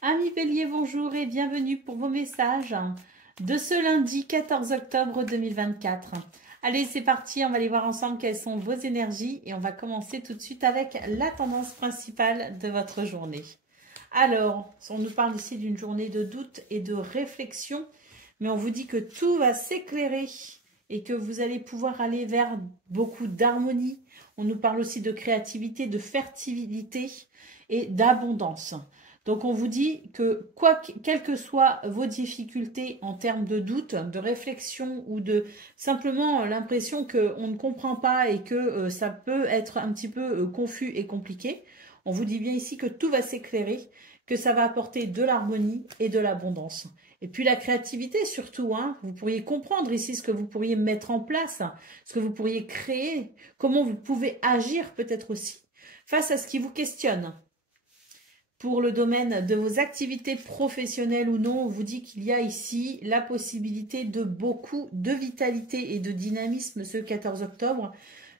Amis Bélier, bonjour et bienvenue pour vos messages de ce lundi 14 octobre 2024. Allez, c'est parti, on va aller voir ensemble quelles sont vos énergies et on va commencer tout de suite avec la tendance principale de votre journée. Alors, on nous parle ici d'une journée de doute et de réflexion, mais on vous dit que tout va s'éclairer et que vous allez pouvoir aller vers beaucoup d'harmonie. On nous parle aussi de créativité, de fertilité et d'abondance. Donc on vous dit que quelles que soient vos difficultés en termes de doute, de réflexion ou de simplement l'impression qu'on ne comprend pas et que ça peut être un petit peu confus et compliqué, on vous dit bien ici que tout va s'éclairer, que ça va apporter de l'harmonie et de l'abondance. Et puis la créativité surtout, hein, vous pourriez comprendre ici ce que vous pourriez mettre en place, ce que vous pourriez créer, comment vous pouvez agir peut-être aussi face à ce qui vous questionne. Pour le domaine de vos activités professionnelles ou non, on vous dit qu'il y a ici la possibilité de beaucoup de vitalité et de dynamisme ce 14 octobre.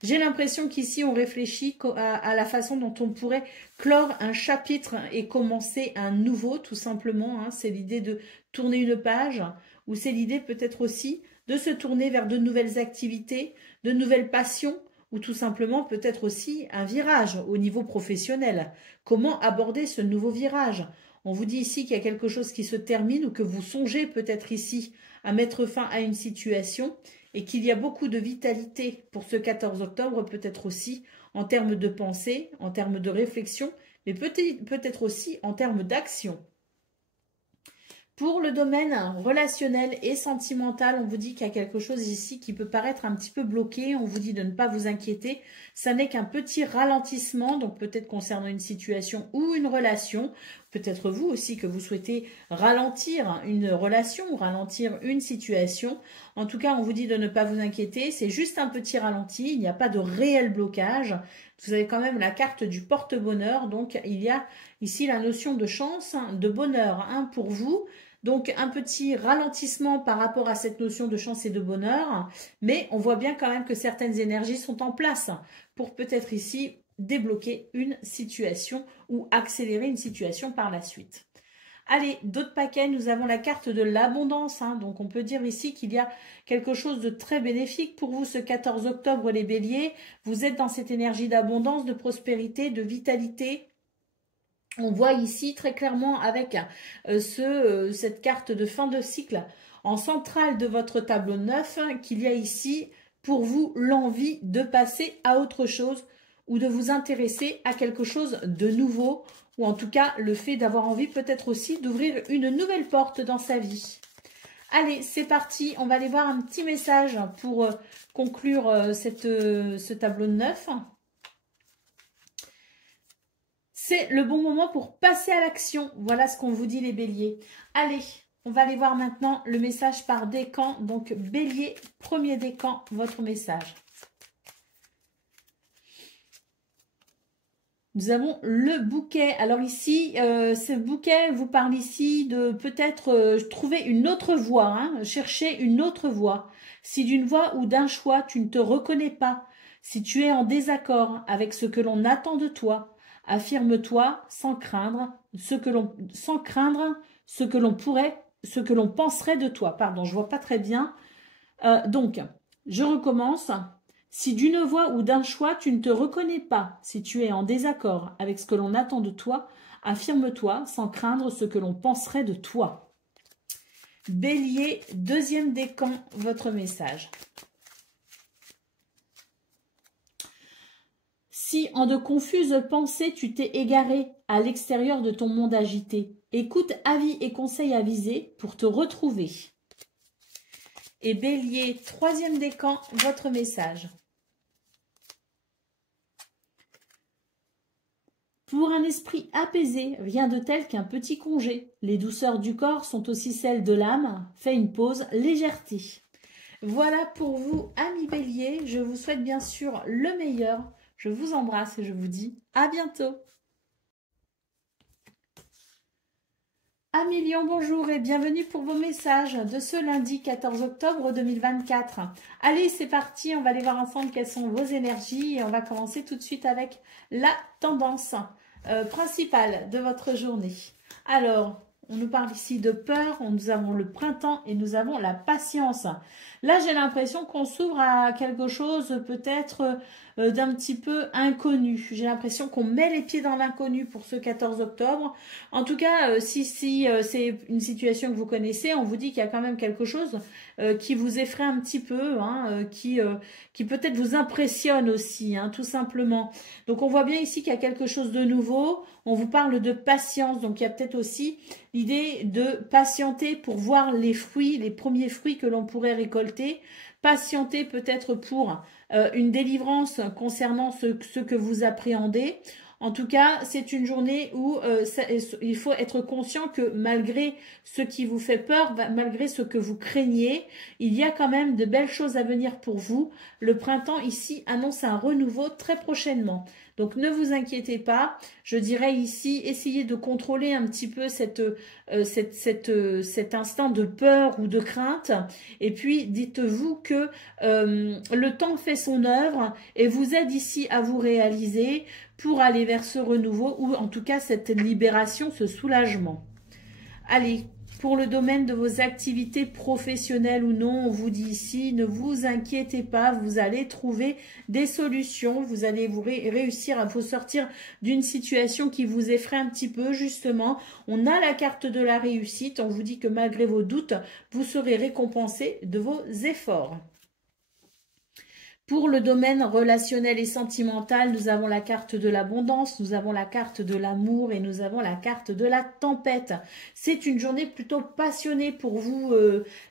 J'ai l'impression qu'ici, on réfléchit à la façon dont on pourrait clore un chapitre et commencer un nouveau, tout simplement. Hein. C'est l'idée de tourner une page ou c'est l'idée peut-être aussi de se tourner vers de nouvelles activités, de nouvelles passions, ou tout simplement peut-être aussi un virage au niveau professionnel. Comment aborder ce nouveau virage? On vous dit ici qu'il y a quelque chose qui se termine ou que vous songez peut-être ici à mettre fin à une situation et qu'il y a beaucoup de vitalité pour ce 14 octobre, peut-être aussi en termes de pensée, en termes de réflexion, mais peut-être aussi en termes d'action. Pour le domaine relationnel et sentimental, on vous dit qu'il y a quelque chose ici qui peut paraître un petit peu bloqué. On vous dit de ne pas vous inquiéter. Ça n'est qu'un petit ralentissement, donc peut-être concernant une situation ou une relation. Peut-être vous aussi que vous souhaitez ralentir une relation ou ralentir une situation. En tout cas, on vous dit de ne pas vous inquiéter. C'est juste un petit ralenti. Il n'y a pas de réel blocage. Vous avez quand même la carte du porte-bonheur. Donc, il y a ici la notion de chance, de bonheur pour vous. Donc, un petit ralentissement par rapport à cette notion de chance et de bonheur, mais on voit bien quand même que certaines énergies sont en place pour peut-être ici débloquer une situation ou accélérer une situation par la suite. Allez, d'autres paquets, nous avons la carte de l'abondance. Donc, on peut dire ici qu'il y a quelque chose de très bénéfique pour vous ce 14 octobre, les béliers. Vous êtes dans cette énergie d'abondance, de prospérité, de vitalité. On voit ici très clairement avec cette carte de fin de cycle en centrale de votre tableau 9 qu'il y a ici pour vous l'envie de passer à autre chose ou de vous intéresser à quelque chose de nouveau ou en tout cas le fait d'avoir envie peut-être aussi d'ouvrir une nouvelle porte dans sa vie. Allez, c'est parti, on va aller voir un petit message pour conclure ce tableau de 9. C'est le bon moment pour passer à l'action. Voilà ce qu'on vous dit les béliers. Allez, on va aller voir maintenant le message par décan. Donc bélier, premier décan, votre message. Nous avons le bouquet. Alors ici, ce bouquet vous parle ici de peut-être trouver une autre voie, chercher une autre voie. Si d'une voie ou d'un choix, tu ne te reconnais pas, si tu es en désaccord avec ce que l'on attend de toi, affirme-toi sans craindre ce que l'on penserait de toi. Pardon, je vois pas très bien. Donc, je recommence. Si d'une voie ou d'un choix, tu ne te reconnais pas, si tu es en désaccord avec ce que l'on attend de toi, affirme-toi sans craindre ce que l'on penserait de toi. Bélier, deuxième décan, votre message. Si en de confuses pensées tu t'es égaré à l'extérieur de ton monde agité, écoute avis et conseils avisés pour te retrouver. Et Bélier, troisième décan, votre message. Pour un esprit apaisé, rien de tel qu'un petit congé. Les douceurs du corps sont aussi celles de l'âme. Fais une pause, légèreté. Voilà pour vous, amis Bélier. Je vous souhaite bien sûr le meilleur. Je vous embrasse et je vous dis à bientôt. Amis Lion, bonjour et bienvenue pour vos messages de ce lundi 14 octobre 2024. Allez, c'est parti, on va aller voir ensemble quelles sont vos énergies et on va commencer tout de suite avec la tendance principale de votre journée. Alors, on nous parle ici de peur, nous avons le printemps et nous avons la patience. Là, j'ai l'impression qu'on s'ouvre à quelque chose peut-être d'un petit peu inconnu. J'ai l'impression qu'on met les pieds dans l'inconnu pour ce 14 octobre. En tout cas, si c'est une situation que vous connaissez, on vous dit qu'il y a quand même quelque chose qui vous effraie un petit peu, hein, qui peut-être vous impressionne aussi, hein, tout simplement. Donc, on voit bien ici qu'il y a quelque chose de nouveau. On vous parle de patience, donc il y a peut-être aussi l'idée de patienter pour voir les fruits, les premiers fruits que l'on pourrait récolter. Patienter peut-être pour une délivrance concernant ce que vous appréhendez. En tout cas, c'est une journée où il faut être conscient que malgré ce qui vous fait peur, malgré ce que vous craignez, il y a quand même de belles choses à venir pour vous. Le printemps ici annonce un renouveau très prochainement. Donc ne vous inquiétez pas, je dirais ici, essayez de contrôler un petit peu cet instinct de peur ou de crainte. Et puis dites-vous que le temps fait son œuvre et vous aide ici à vous réaliser pour aller vers ce renouveau ou en tout cas cette libération, ce soulagement. Allez, pour le domaine de vos activités professionnelles ou non, on vous dit ici, ne vous inquiétez pas, vous allez trouver des solutions, vous allez réussir à vous sortir d'une situation qui vous effraie un petit peu, justement. On a la carte de la réussite, on vous dit que malgré vos doutes, vous serez récompensé de vos efforts. Pour le domaine relationnel et sentimental, nous avons la carte de l'abondance, nous avons la carte de l'amour et nous avons la carte de la tempête. C'est une journée plutôt passionnée pour vous,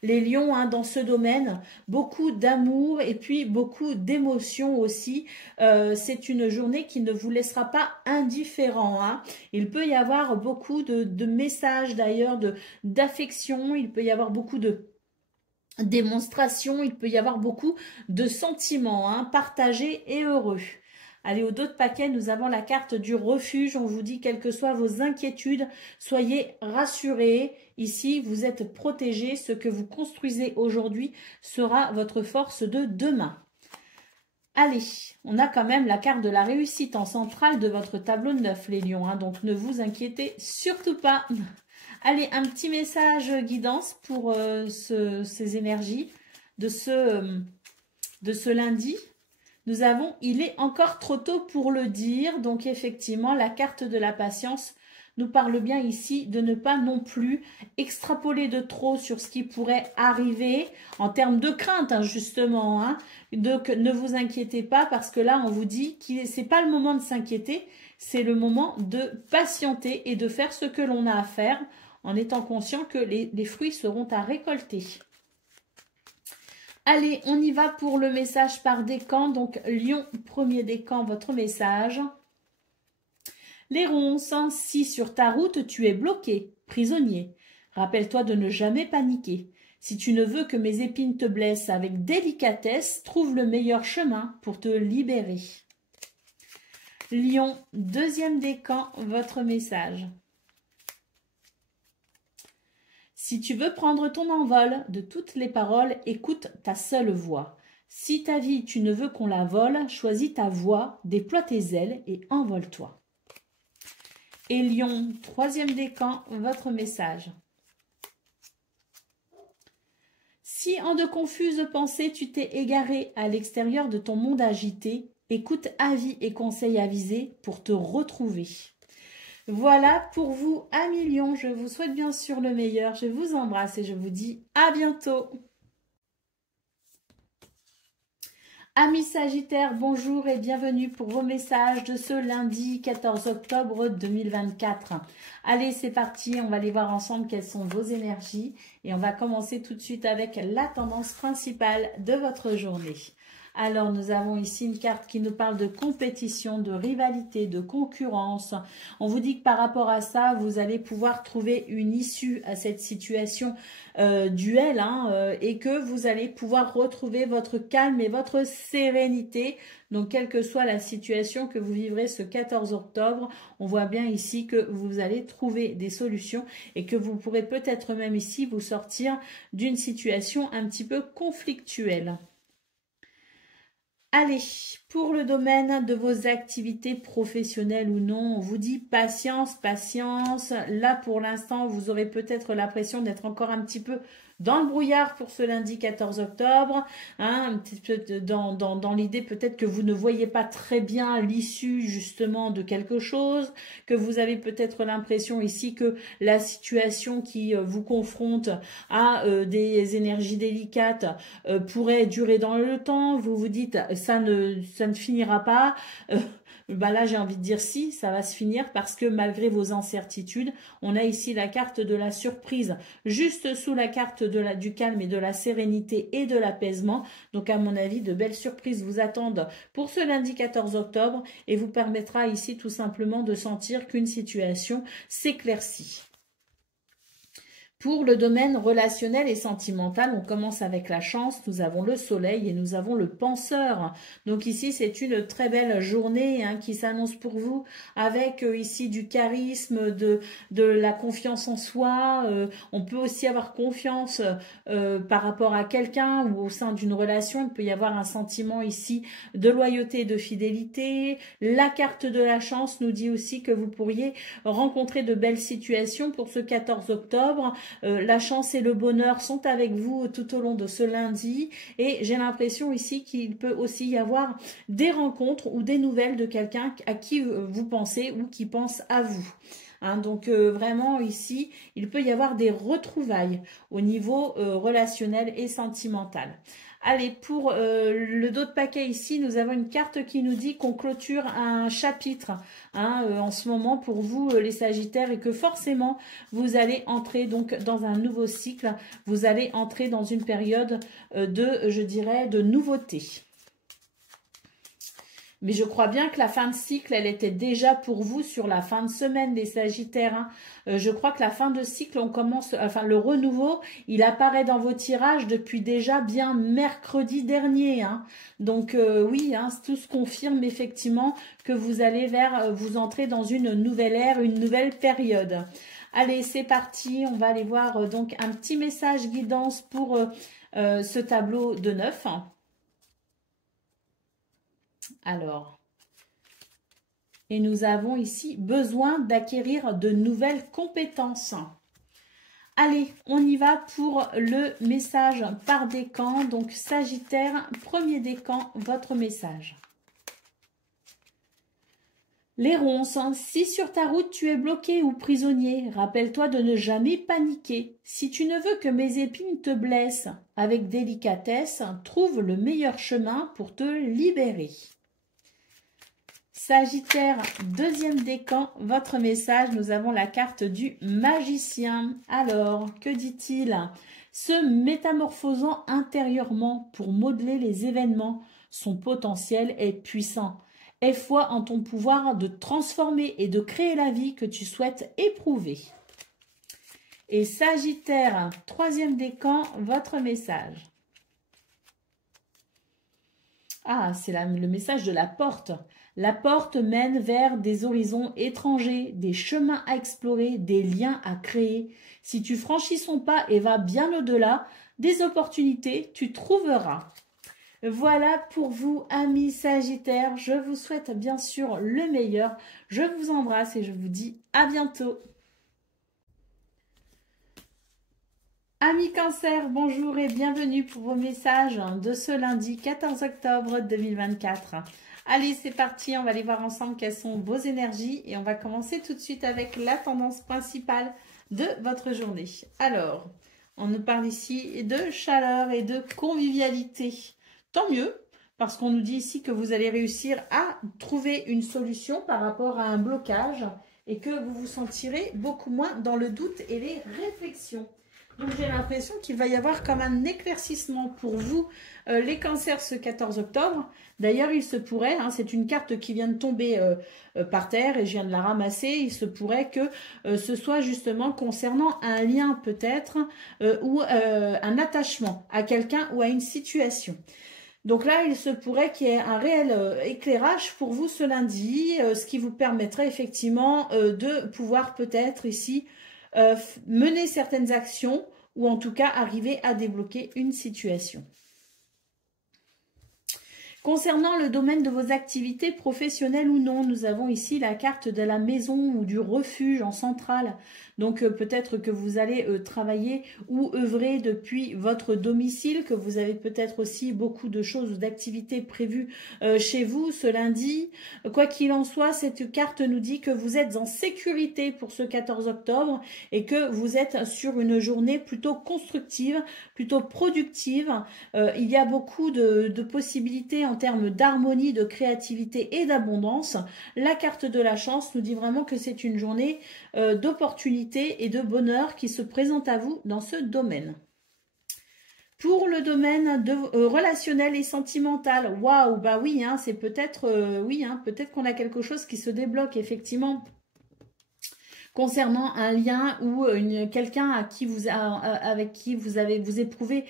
les lions, hein, dans ce domaine. Beaucoup d'amour et puis beaucoup d'émotions aussi. C'est une journée qui ne vous laissera pas indifférent, hein. Il peut y avoir beaucoup de messages d'ailleurs, d'affection, il peut y avoir beaucoup de démonstration, il peut y avoir beaucoup de sentiments, hein, partagés et heureux. Allez, au dos de paquet, nous avons la carte du refuge. On vous dit, quelles que soient vos inquiétudes, soyez rassurés. Ici, vous êtes protégés. Ce que vous construisez aujourd'hui sera votre force de demain. Allez, on a quand même la carte de la réussite en centrale de votre tableau de 9, les lions, hein, donc ne vous inquiétez surtout pas. Allez, un petit message guidance pour ces énergies de ce lundi. Nous avons, il est encore trop tôt pour le dire, donc effectivement, la carte de la patience nous parle bien ici de ne pas non plus extrapoler de trop sur ce qui pourrait arriver en termes de crainte, hein, justement. Hein. Donc, ne vous inquiétez pas parce que là, on vous dit que ce n'est pas le moment de s'inquiéter, c'est le moment de patienter et de faire ce que l'on a à faire en étant conscient que les fruits seront à récolter. Allez, on y va pour le message par décan. Donc, Lion, premier décan, votre message. Les ronces, si sur ta route tu es bloqué, prisonnier, rappelle-toi de ne jamais paniquer. Si tu ne veux que mes épines te blessent avec délicatesse, trouve le meilleur chemin pour te libérer. Lion, deuxième décan, votre message. Si tu veux prendre ton envol de toutes les paroles, écoute ta seule voix. Si ta vie, tu ne veux qu'on la vole, choisis ta voix, déploie tes ailes et envole-toi. Et Lion, troisième décan, votre message. Si en de confuses pensées tu t'es égaré à l'extérieur de ton monde agité, écoute avis et conseils avisés pour te retrouver. Voilà pour vous, amis Lions. Je vous souhaite bien sûr le meilleur. Je vous embrasse et je vous dis à bientôt. Amis Sagittaires, bonjour et bienvenue pour vos messages de ce lundi 14 octobre 2024. Allez, c'est parti, on va aller voir ensemble quelles sont vos énergies et on va commencer tout de suite avec la tendance principale de votre journée. Alors, nous avons ici une carte qui nous parle de compétition, de rivalité, de concurrence. On vous dit que par rapport à ça, vous allez pouvoir trouver une issue à cette situation duel et que vous allez pouvoir retrouver votre calme et votre sérénité. Donc, quelle que soit la situation que vous vivrez ce 14 octobre, on voit bien ici que vous allez trouver des solutions et que vous pourrez peut-être même ici vous sortir d'une situation un petit peu conflictuelle. Allez, pour le domaine de vos activités professionnelles ou non, on vous dit patience, patience. Là, pour l'instant, vous aurez peut-être l'impression d'être encore un petit peu dans le brouillard pour ce lundi 14 octobre. Hein, un petit peu dans l'idée peut-être que vous ne voyez pas très bien l'issue justement de quelque chose, que vous avez peut-être l'impression ici que la situation qui vous confronte à des énergies délicates pourrait durer dans le temps. Vous vous dites ça ne finira pas. Bah là, j'ai envie de dire si, ça va se finir parce que malgré vos incertitudes, on a ici la carte de la surprise, juste sous la carte du calme et de la sérénité et de l'apaisement. Donc, à mon avis, de belles surprises vous attendent pour ce lundi 14 octobre et vous permettra ici tout simplement de sentir qu'une situation s'éclaircit. Pour le domaine relationnel et sentimental, on commence avec la chance, nous avons le soleil et nous avons le penseur. Donc ici, c'est une très belle journée qui s'annonce pour vous avec ici du charisme, de la confiance en soi. On peut aussi avoir confiance par rapport à quelqu'un ou au sein d'une relation. Il peut y avoir un sentiment ici de loyauté et de fidélité. La carte de la chance nous dit aussi que vous pourriez rencontrer de belles situations pour ce 14 octobre. La chance et le bonheur sont avec vous tout au long de ce lundi et j'ai l'impression ici qu'il peut aussi y avoir des rencontres ou des nouvelles de quelqu'un à qui vous pensez ou qui pense à vous. Donc vraiment ici, il peut y avoir des retrouvailles au niveau relationnel et sentimental. Allez, pour le dos de paquet ici, nous avons une carte qui nous dit qu'on clôture un chapitre en ce moment pour vous les Sagittaires et que forcément vous allez entrer donc dans un nouveau cycle, vous allez entrer dans une période je dirais, de nouveauté. Mais je crois bien que la fin de cycle, elle était déjà pour vous sur la fin de semaine, les Sagittaires. Je crois que la fin de cycle, on commence, enfin le renouveau, il apparaît dans vos tirages depuis déjà bien mercredi dernier. Donc oui, tout se confirme effectivement que vous allez vous entrez dans une nouvelle ère, une nouvelle période. Allez, c'est parti. On va aller voir donc un petit message guidance pour ce tableau de 9. Alors, et nous avons ici besoin d'acquérir de nouvelles compétences. Allez, on y va pour le message par décan. Donc, Sagittaire, premier décan, votre message. Les ronces, si sur ta route tu es bloqué ou prisonnier, rappelle-toi de ne jamais paniquer. Si tu ne veux que mes épines te blessent, avec délicatesse, trouve le meilleur chemin pour te libérer. Sagittaire, deuxième décan, votre message, nous avons la carte du magicien. Alors, que dit-il? Se métamorphosant intérieurement pour modeler les événements, son potentiel est puissant. Aie foi en ton pouvoir de transformer et de créer la vie que tu souhaites éprouver. Et Sagittaire, troisième décan, votre message. Ah, c'est le message de la porte. La porte mène vers des horizons étrangers, des chemins à explorer, des liens à créer. Si tu franchis son pas et vas bien au-delà, des opportunités, tu trouveras. Voilà pour vous, amis Sagittaires. Je vous souhaite bien sûr le meilleur. Je vous embrasse et je vous dis à bientôt. Amis Cancer, bonjour et bienvenue pour vos messages de ce lundi 14 octobre 2024. Allez, c'est parti, on va aller voir ensemble quelles sont vos énergies et on va commencer tout de suite avec la tendance principale de votre journée. Alors, on nous parle ici de chaleur et de convivialité. Tant mieux, parce qu'on nous dit ici que vous allez réussir à trouver une solution par rapport à un blocage et que vous vous sentirez beaucoup moins dans le doute et les réflexions. Donc j'ai l'impression qu'il va y avoir comme un éclaircissement pour vous, les cancers, ce 14 octobre. D'ailleurs, il se pourrait, c'est une carte qui vient de tomber par terre et je viens de la ramasser, il se pourrait que ce soit justement concernant un lien peut-être ou un attachement à quelqu'un ou à une situation. Donc là, il se pourrait qu'il y ait un réel éclairage pour vous ce lundi, ce qui vous permettrait effectivement de pouvoir peut-être ici mener certaines actions ou en tout cas arriver à débloquer une situation. Concernant le domaine de vos activités professionnelles ou non, nous avons ici la carte de la maison ou du refuge en centrale. Donc peut-être que vous allez travailler ou œuvrer depuis votre domicile, que vous avez peut-être aussi beaucoup de choses ou d'activités prévues chez vous ce lundi. Quoi qu'il en soit, cette carte nous dit que vous êtes en sécurité pour ce 14 octobre et que vous êtes sur une journée plutôt constructive, plutôt productive. Il y a beaucoup de possibilités en termes d'harmonie, de créativité et d'abondance. La carte de la chance nous dit vraiment que c'est une journée d'opportunité et de bonheur qui se présente à vous dans ce domaine. Pour le domaine relationnel et sentimental, waouh, bah oui, hein, c'est peut-être peut-être qu'on a quelque chose qui se débloque effectivement concernant un lien ou quelqu'un avec qui vous éprouvez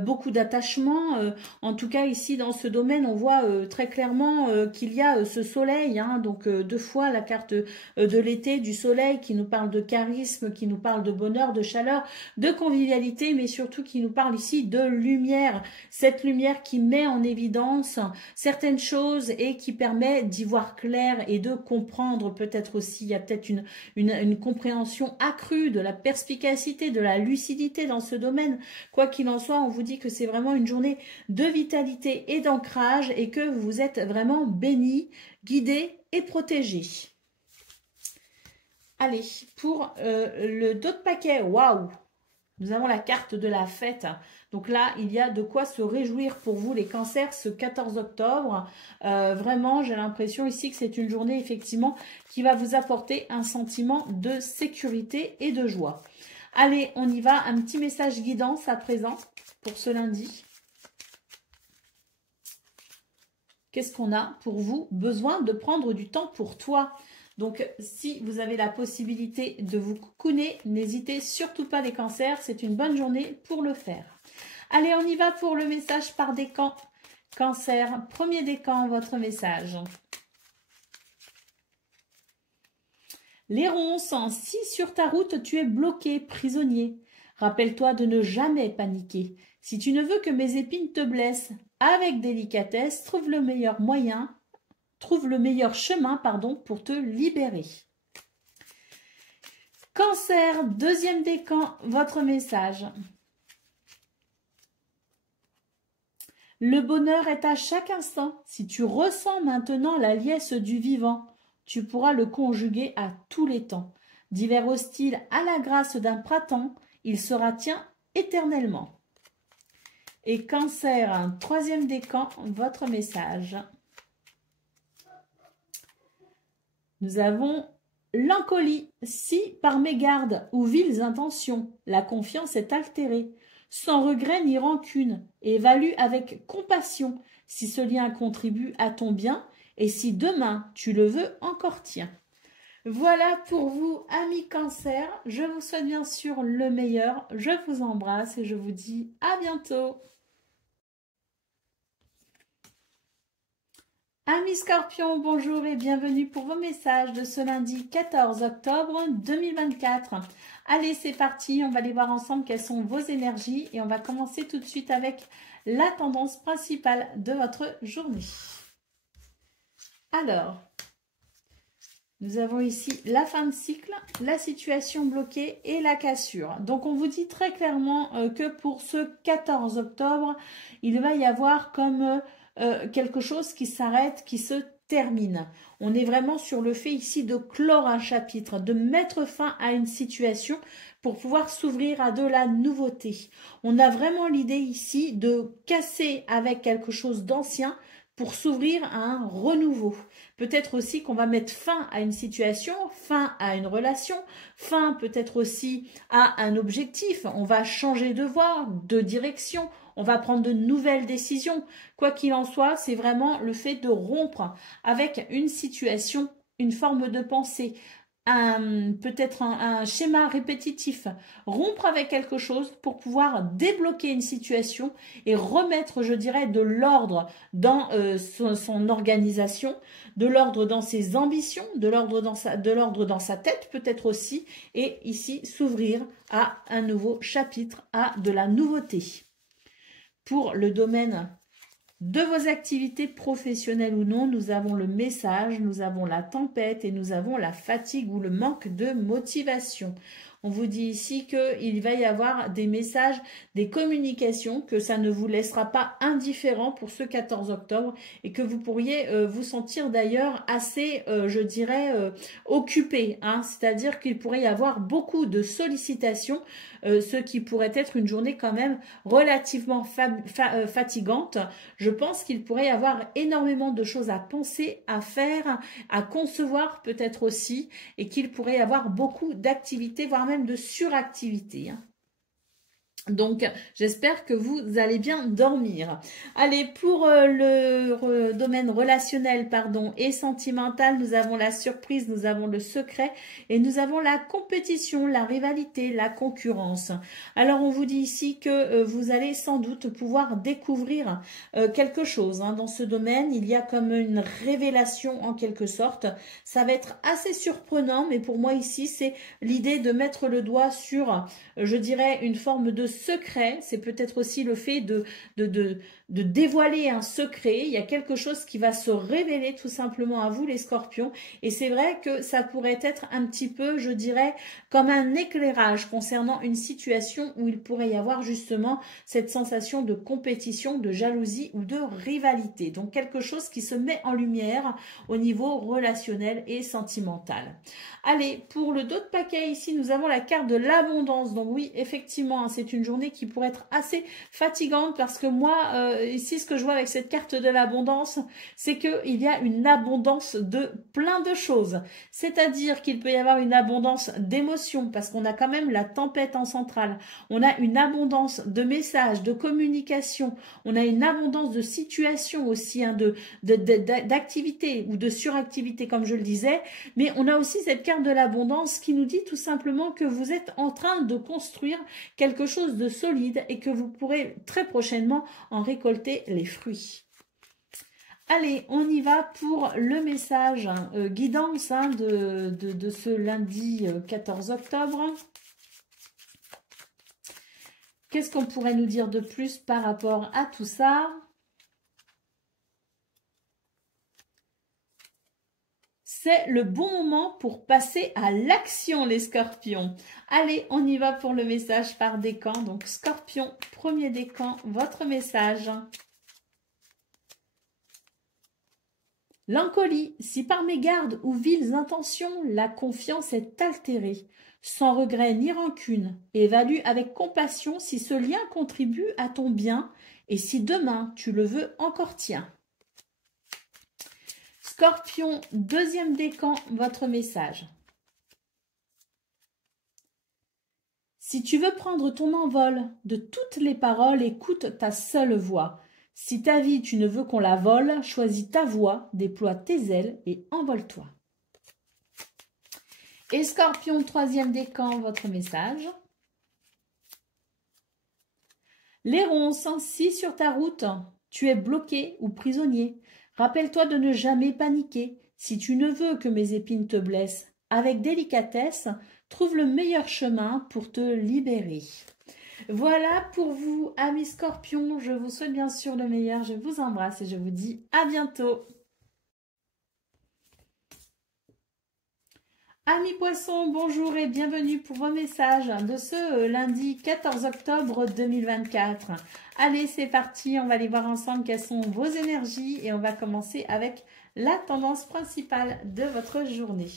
beaucoup d'attachement. En tout cas, ici, dans ce domaine, on voit très clairement qu'il y a ce soleil. Hein, donc, deux fois la carte de l'été, du soleil, qui nous parle de charisme, qui nous parle de bonheur, de chaleur, de convivialité, mais surtout qui nous parle ici de lumière. Cette lumière qui met en évidence certaines choses et qui permet d'y voir clair et de comprendre peut-être aussi. Il y a peut-être une compréhension accrue de la perspicacité, de la lucidité dans ce domaine. Quoi qu'il en soit, on vous dit que c'est vraiment une journée de vitalité et d'ancrage et que vous êtes vraiment béni, guidé et protégé. Allez, pour d'autres paquets, waouh! Nous avons la carte de la fête. Donc là, il y a de quoi se réjouir pour vous, les cancers, ce 14 octobre. Vraiment, j'ai l'impression ici que c'est une journée, effectivement, qui va vous apporter un sentiment de sécurité et de joie. Allez, on y va. Un petit message guidance à présent pour ce lundi. Qu'est-ce qu'on a pour vous? Besoin de prendre du temps pour toi. Donc, si vous avez la possibilité de vous cocooner, n'hésitez surtout pas les cancers. C'est une bonne journée pour le faire. Allez, on y va pour le message par décan. Cancer, premier décan, votre message. Les ronces, si sur ta route tu es bloqué, prisonnier, rappelle-toi de ne jamais paniquer. Si tu ne veux que mes épines te blessent, avec délicatesse, trouve le meilleur chemin, pour te libérer. Cancer, deuxième décan, votre message. Le bonheur est à chaque instant. Si tu ressens maintenant la liesse du vivant, tu pourras le conjuguer à tous les temps. D'hiver hostile à la grâce d'un printemps, il sera tien éternellement. Et Cancer, troisième décan, votre message. Nous avons l'encolie. Si par mégarde ou viles intentions, la confiance est altérée, sans regret ni rancune, évalue avec compassion si ce lien contribue à ton bien et si demain tu le veux encore tien. Voilà pour vous, amis Cancer. Je vous souhaite bien sûr le meilleur. Je vous embrasse et je vous dis à bientôt. Amis Scorpions, bonjour et bienvenue pour vos messages de ce lundi 14 octobre 2024. Allez, c'est parti, on va aller voir ensemble quelles sont vos énergies et on va commencer tout de suite avec la tendance principale de votre journée. Alors, nous avons ici la fin de cycle, la situation bloquée et la cassure. Donc, on vous dit très clairement que pour ce 14 octobre, il va y avoir comme quelque chose qui s'arrête, qui se termine. On est vraiment sur le fait ici de clore un chapitre, de mettre fin à une situation pour pouvoir s'ouvrir à de la nouveauté. On a vraiment l'idée ici de casser avec quelque chose d'ancien pour s'ouvrir à un renouveau. Peut-être aussi qu'on va mettre fin à une situation, fin à une relation, fin peut-être aussi à un objectif. On va changer de voie, de direction, on va prendre de nouvelles décisions. Quoi qu'il en soit, c'est vraiment le fait de rompre avec une situation, une forme de pensée, peut-être un schéma répétitif, rompre avec quelque chose pour pouvoir débloquer une situation et remettre, je dirais, de l'ordre dans son organisation, de l'ordre dans ses ambitions, de l'ordre dans sa tête peut-être aussi, et ici s'ouvrir à un nouveau chapitre, à de la nouveauté. Pour le domaine De vos activités professionnelles ou non, nous avons le message, nous avons la tempête et nous avons la fatigue ou le manque de motivation. On vous dit ici qu'il va y avoir des messages, des communications, que ça ne vous laissera pas indifférent pour ce 14 octobre et que vous pourriez vous sentir d'ailleurs assez, je dirais, occupé. Hein. C'est-à-dire qu'il pourrait y avoir beaucoup de sollicitations, ce qui pourrait être une journée quand même relativement fatigante. Je pense qu'il pourrait y avoir énormément de choses à penser, à faire, à concevoir peut-être aussi, et qu'il pourrait y avoir beaucoup d'activités, voire même de suractivité. Hein. Donc, j'espère que vous allez bien dormir. Allez, pour le domaine relationnel, et sentimental, nous avons la surprise, nous avons le secret et nous avons la compétition, la rivalité, la concurrence. Alors, on vous dit ici que vous allez sans doute pouvoir découvrir quelque chose. Hein. Dans ce domaine, il y a comme une révélation en quelque sorte. Ça va être assez surprenant, mais pour moi ici, c'est l'idée de mettre le doigt sur, je dirais, une forme de secret. C'est peut-être aussi le fait de dévoiler un secret. Il y a quelque chose qui va se révéler tout simplement à vous les scorpions et c'est vrai que ça pourrait être un petit peu, je dirais, comme un éclairage concernant une situation où il pourrait y avoir justement cette sensation de compétition, de jalousie ou de rivalité. Donc quelque chose qui se met en lumière au niveau relationnel et sentimental. Allez, pour le dos de paquet ici, nous avons la carte de l'abondance. Donc oui, effectivement, c'est une journée qui pourrait être assez fatigante parce que moi, ici, ce que je vois avec cette carte de l'abondance, c'est qu'il y a une abondance de plein de choses. C'est-à-dire qu'il peut y avoir une abondance d'émotions parce qu'on a quand même la tempête en centrale. On a une abondance de messages, de communication. On a une abondance de situations aussi, hein, d'activités ou de suractivité, comme je le disais. Mais on a aussi cette carte de l'abondance qui nous dit tout simplement que vous êtes en train de construire quelque chose de solide et que vous pourrez très prochainement en récolter les fruits. Allez, on y va pour le message guidance hein, de ce lundi 14 octobre. Qu'est-ce qu'on pourrait nous dire de plus par rapport à tout ça ? C'est le bon moment pour passer à l'action, les scorpions. Allez, on y va pour le message par décan. Donc, scorpion, premier décan, votre message. L'encolie, si par mégarde ou viles intentions, la confiance est altérée, sans regret ni rancune, évalue avec compassion si ce lien contribue à ton bien et si demain tu le veux encore tien. Scorpion, deuxième décan, votre message. Si tu veux prendre ton envol, de toutes les paroles, écoute ta seule voix. Si ta vie, tu ne veux qu'on la vole, choisis ta voix, déploie tes ailes et envole-toi. Et Scorpion, troisième décan, votre message. Les ronces, si sur ta route, tu es bloqué ou prisonnier, rappelle-toi de ne jamais paniquer. Si tu ne veux que mes épines te blessent, avec délicatesse, trouve le meilleur chemin pour te libérer. Voilà pour vous, amis scorpions. Je vous souhaite bien sûr le meilleur. Je vous embrasse et je vous dis à bientôt. Amis poissons, bonjour et bienvenue pour vos messages de ce lundi 14 octobre 2024. Allez, c'est parti, on va aller voir ensemble quelles sont vos énergies et on va commencer avec la tendance principale de votre journée.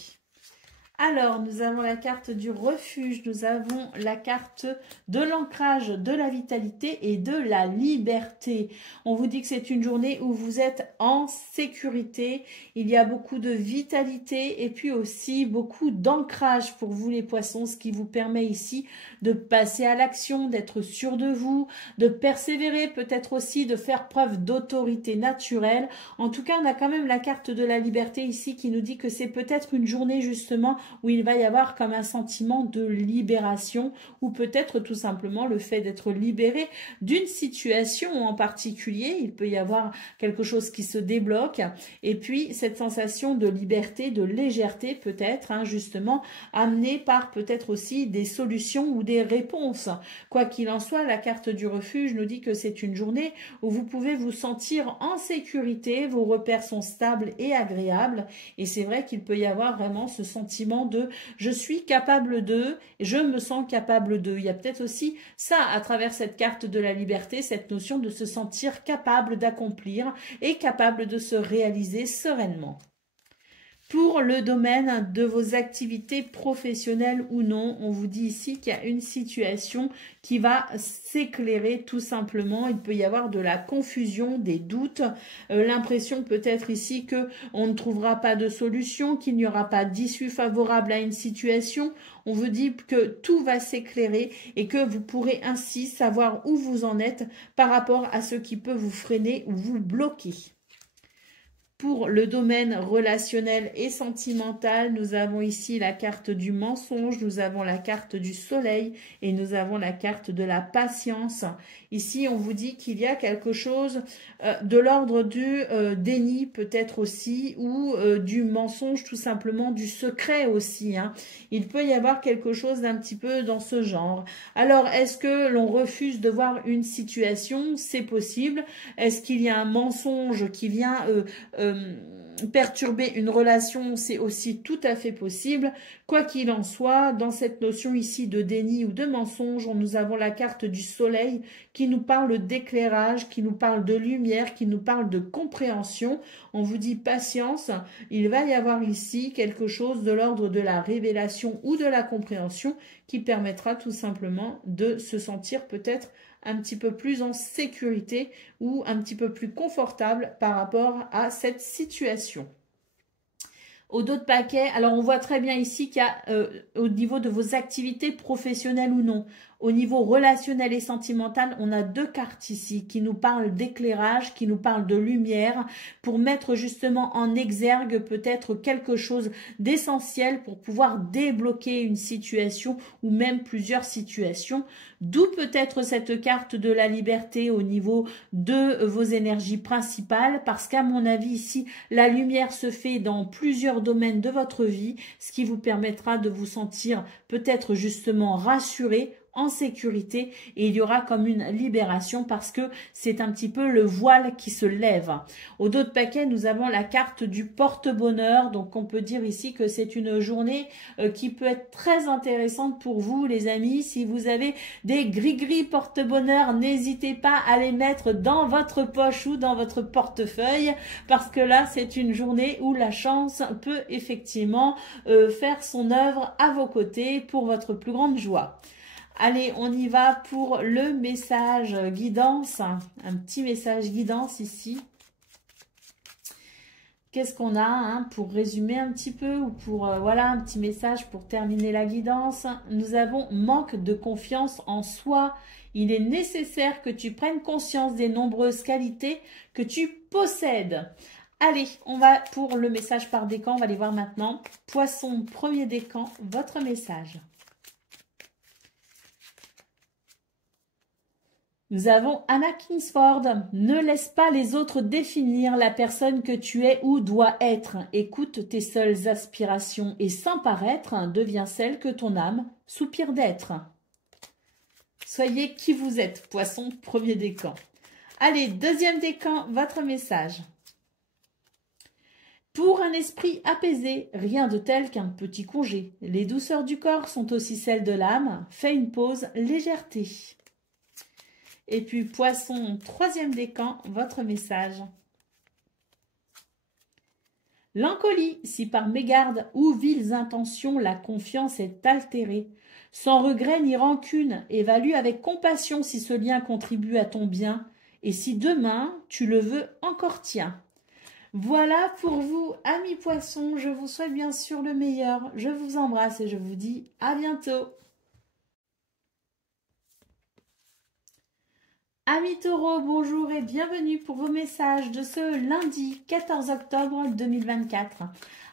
Alors, nous avons la carte du refuge, nous avons la carte de l'ancrage, de la vitalité et de la liberté. On vous dit que c'est une journée où vous êtes en sécurité. Il y a beaucoup de vitalité et puis aussi beaucoup d'ancrage pour vous les poissons, ce qui vous permet ici de passer à l'action, d'être sûr de vous, de persévérer, peut-être aussi de faire preuve d'autorité naturelle. En tout cas, on a quand même la carte de la liberté ici qui nous dit que c'est peut-être une journée justement où il va y avoir comme un sentiment de libération ou peut-être tout simplement le fait d'être libéré d'une situation en particulier. Il peut y avoir quelque chose qui se débloque et puis cette sensation de liberté, de légèreté peut-être, hein, justement amenée par peut-être aussi des solutions ou des réponses. Quoi qu'il en soit, la carte du refuge nous dit que c'est une journée où vous pouvez vous sentir en sécurité, vos repères sont stables et agréables et c'est vrai qu'il peut y avoir vraiment ce sentiment de je suis capable de, je me sens capable de. Il y a peut-être aussi ça à travers cette carte de la liberté, cette notion de se sentir capable d'accomplir et capable de se réaliser sereinement. Pour le domaine de vos activités professionnelles ou non, on vous dit ici qu'il y a une situation qui va s'éclairer tout simplement. Il peut y avoir de la confusion, des doutes, l'impression peut-être ici que on ne trouvera pas de solution, qu'il n'y aura pas d'issue favorable à une situation. On vous dit que tout va s'éclairer et que vous pourrez ainsi savoir où vous en êtes par rapport à ce qui peut vous freiner ou vous bloquer. Pour le domaine relationnel et sentimental, nous avons ici la carte du mensonge, nous avons la carte du soleil et nous avons la carte de la patience. Ici, on vous dit qu'il y a quelque chose de l'ordre du déni peut-être aussi ou du mensonge, tout simplement du secret aussi, hein. Il peut y avoir quelque chose d'un petit peu dans ce genre. Alors, est-ce que l'on refuse de voir une situation? C'est possible. Est-ce qu'il y a un mensonge qui vient perturber une relation? C'est aussi tout à fait possible. Quoi qu'il en soit, dans cette notion ici de déni ou de mensonge, nous avons la carte du soleil qui nous parle d'éclairage, qui nous parle de lumière, qui nous parle de compréhension. On vous dit patience, il va y avoir ici quelque chose de l'ordre de la révélation ou de la compréhension qui permettra tout simplement de se sentir peut-être un petit peu plus en sécurité ou un petit peu plus confortable par rapport à cette situation. Au dos de paquet, alors on voit très bien ici qu'il y a au niveau de vos activités professionnelles ou non, au niveau relationnel et sentimental, on a deux cartes ici qui nous parlent d'éclairage, qui nous parlent de lumière, pour mettre justement en exergue peut-être quelque chose d'essentiel pour pouvoir débloquer une situation ou même plusieurs situations. D'où peut-être cette carte de la liberté au niveau de vos énergies principales, parce qu'à mon avis ici, la lumière se fait dans plusieurs domaines de votre vie, ce qui vous permettra de vous sentir peut-être justement rassuré, en sécurité, et il y aura comme une libération parce que c'est un petit peu le voile qui se lève. Au dos de paquet, nous avons la carte du porte-bonheur, donc on peut dire ici que c'est une journée qui peut être très intéressante pour vous les amis. Si vous avez des gris-gris porte-bonheur, n'hésitez pas à les mettre dans votre poche ou dans votre portefeuille parce que là c'est une journée où la chance peut effectivement faire son œuvre à vos côtés pour votre plus grande joie. Allez, on y va pour le message guidance, un petit message guidance ici. Qu'est-ce qu'on a hein, pour résumer un petit peu ou pour, voilà, un petit message pour terminer la guidance. Nous avons manque de confiance en soi. Il est nécessaire que tu prennes conscience des nombreuses qualités que tu possèdes. Allez, on va pour le message par décan, on va les voir maintenant. Poisson, premier décan, votre message. Nous avons Anna Kingsford. Ne laisse pas les autres définir la personne que tu es ou dois être. Écoute tes seules aspirations et sans paraître, deviens celle que ton âme soupire d'être. Soyez qui vous êtes, poisson, premier décan. Allez, deuxième décan, votre message. Pour un esprit apaisé, rien de tel qu'un petit congé. Les douceurs du corps sont aussi celles de l'âme. Fais une pause, légèreté. Et puis, poisson, troisième décan, votre message. L'encolie, si par mégarde ou viles intentions la confiance est altérée, sans regret ni rancune, évalue avec compassion si ce lien contribue à ton bien, et si demain tu le veux encore tien. Voilà pour vous, amis poissons, je vous souhaite bien sûr le meilleur, je vous embrasse et je vous dis à bientôt. Amis taureaux, bonjour et bienvenue pour vos messages de ce lundi 14 octobre 2024.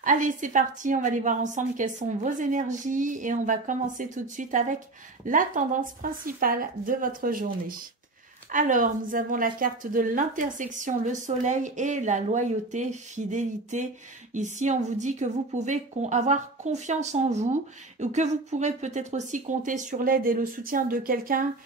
Allez, c'est parti, on va aller voir ensemble quelles sont vos énergies et on va commencer tout de suite avec la tendance principale de votre journée. Alors, nous avons la carte de l'intersection, le soleil et la loyauté, fidélité. Ici, on vous dit que vous pouvez avoir confiance en vous ou que vous pourrez peut-être aussi compter sur l'aide et le soutien de quelqu'un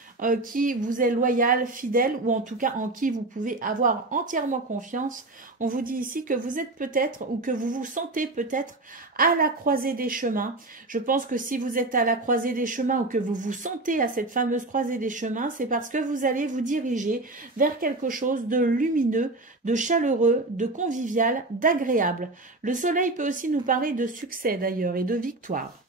qui vous est loyal, fidèle ou en tout cas en qui vous pouvez avoir entièrement confiance. On vous dit ici que vous êtes peut-être ou que vous vous sentez peut-être à la croisée des chemins. Je pense que si vous êtes à la croisée des chemins ou que vous vous sentez à cette fameuse croisée des chemins, c'est parce que vous allez vous diriger vers quelque chose de lumineux, de chaleureux, de convivial, d'agréable. Le soleil peut aussi nous parler de succès d'ailleurs et de victoire.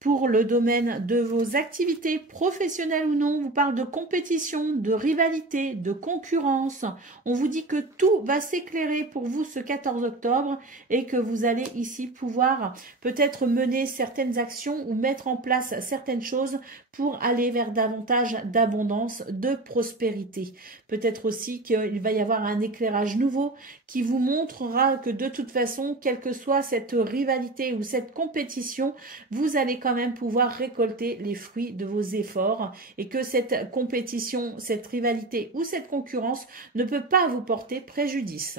Pour le domaine de vos activités professionnelles ou non, on vous parle de compétition, de rivalité, de concurrence. On vous dit que tout va s'éclairer pour vous ce 14 octobre et que vous allez ici pouvoir peut-être mener certaines actions ou mettre en place certaines choses pour aller vers davantage d'abondance, de prospérité. Peut-être aussi qu'il va y avoir un éclairage nouveau qui vous montrera que de toute façon, quelle que soit cette rivalité ou cette compétition, vous allez quand même pouvoir récolter les fruits de vos efforts et que cette compétition, cette rivalité ou cette concurrence ne peut pas vous porter préjudice.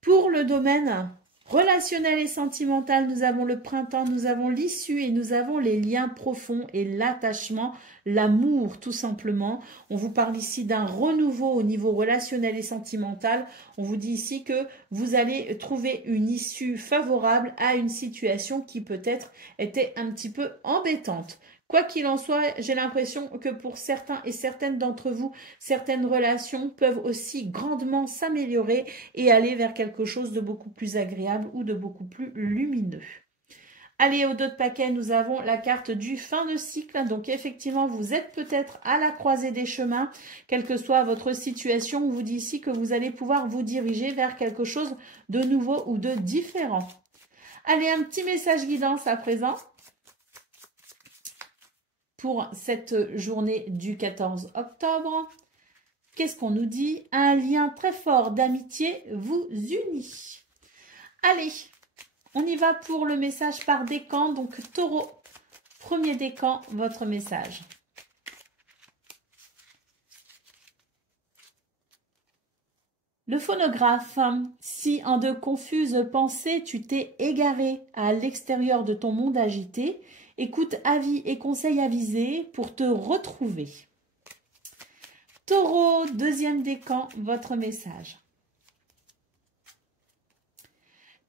Pour le domaine relationnel et sentimental, nous avons le printemps, nous avons l'issue et nous avons les liens profonds et l'attachement, l'amour tout simplement. On vous parle ici d'un renouveau au niveau relationnel et sentimental. On vous dit ici que vous allez trouver une issue favorable à une situation qui peut-être était un petit peu embêtante. Quoi qu'il en soit, j'ai l'impression que pour certains et certaines d'entre vous, certaines relations peuvent aussi grandement s'améliorer et aller vers quelque chose de beaucoup plus agréable ou de beaucoup plus lumineux. Allez, au dos de paquet, nous avons la carte du fin de cycle. Donc, effectivement, vous êtes peut-être à la croisée des chemins, quelle que soit votre situation. On vous dit ici que vous allez pouvoir vous diriger vers quelque chose de nouveau ou de différent. Allez, un petit message guidance à présent pour cette journée du 14 octobre. Qu'est-ce qu'on nous dit? Un lien très fort d'amitié vous unit. Allez, on y va pour le message par décan. Donc, Taureau, premier décan, votre message. Le phonographe, si en de confuses pensées tu t'es égaré à l'extérieur de ton monde agité, écoute avis et conseils avisés pour te retrouver. Taureau, deuxième décan, votre message.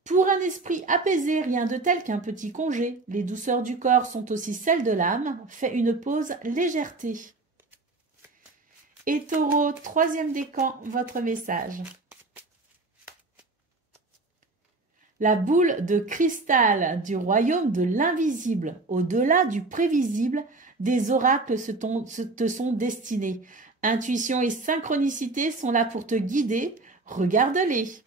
Pour un esprit apaisé, rien de tel qu'un petit congé. Les douceurs du corps sont aussi celles de l'âme. Fais une pause légèreté. Et Taureau, troisième décan, votre message. La boule de cristal du royaume de l'invisible, au-delà du prévisible, des oracles te sont destinés. Intuition et synchronicité sont là pour te guider. Regarde-les.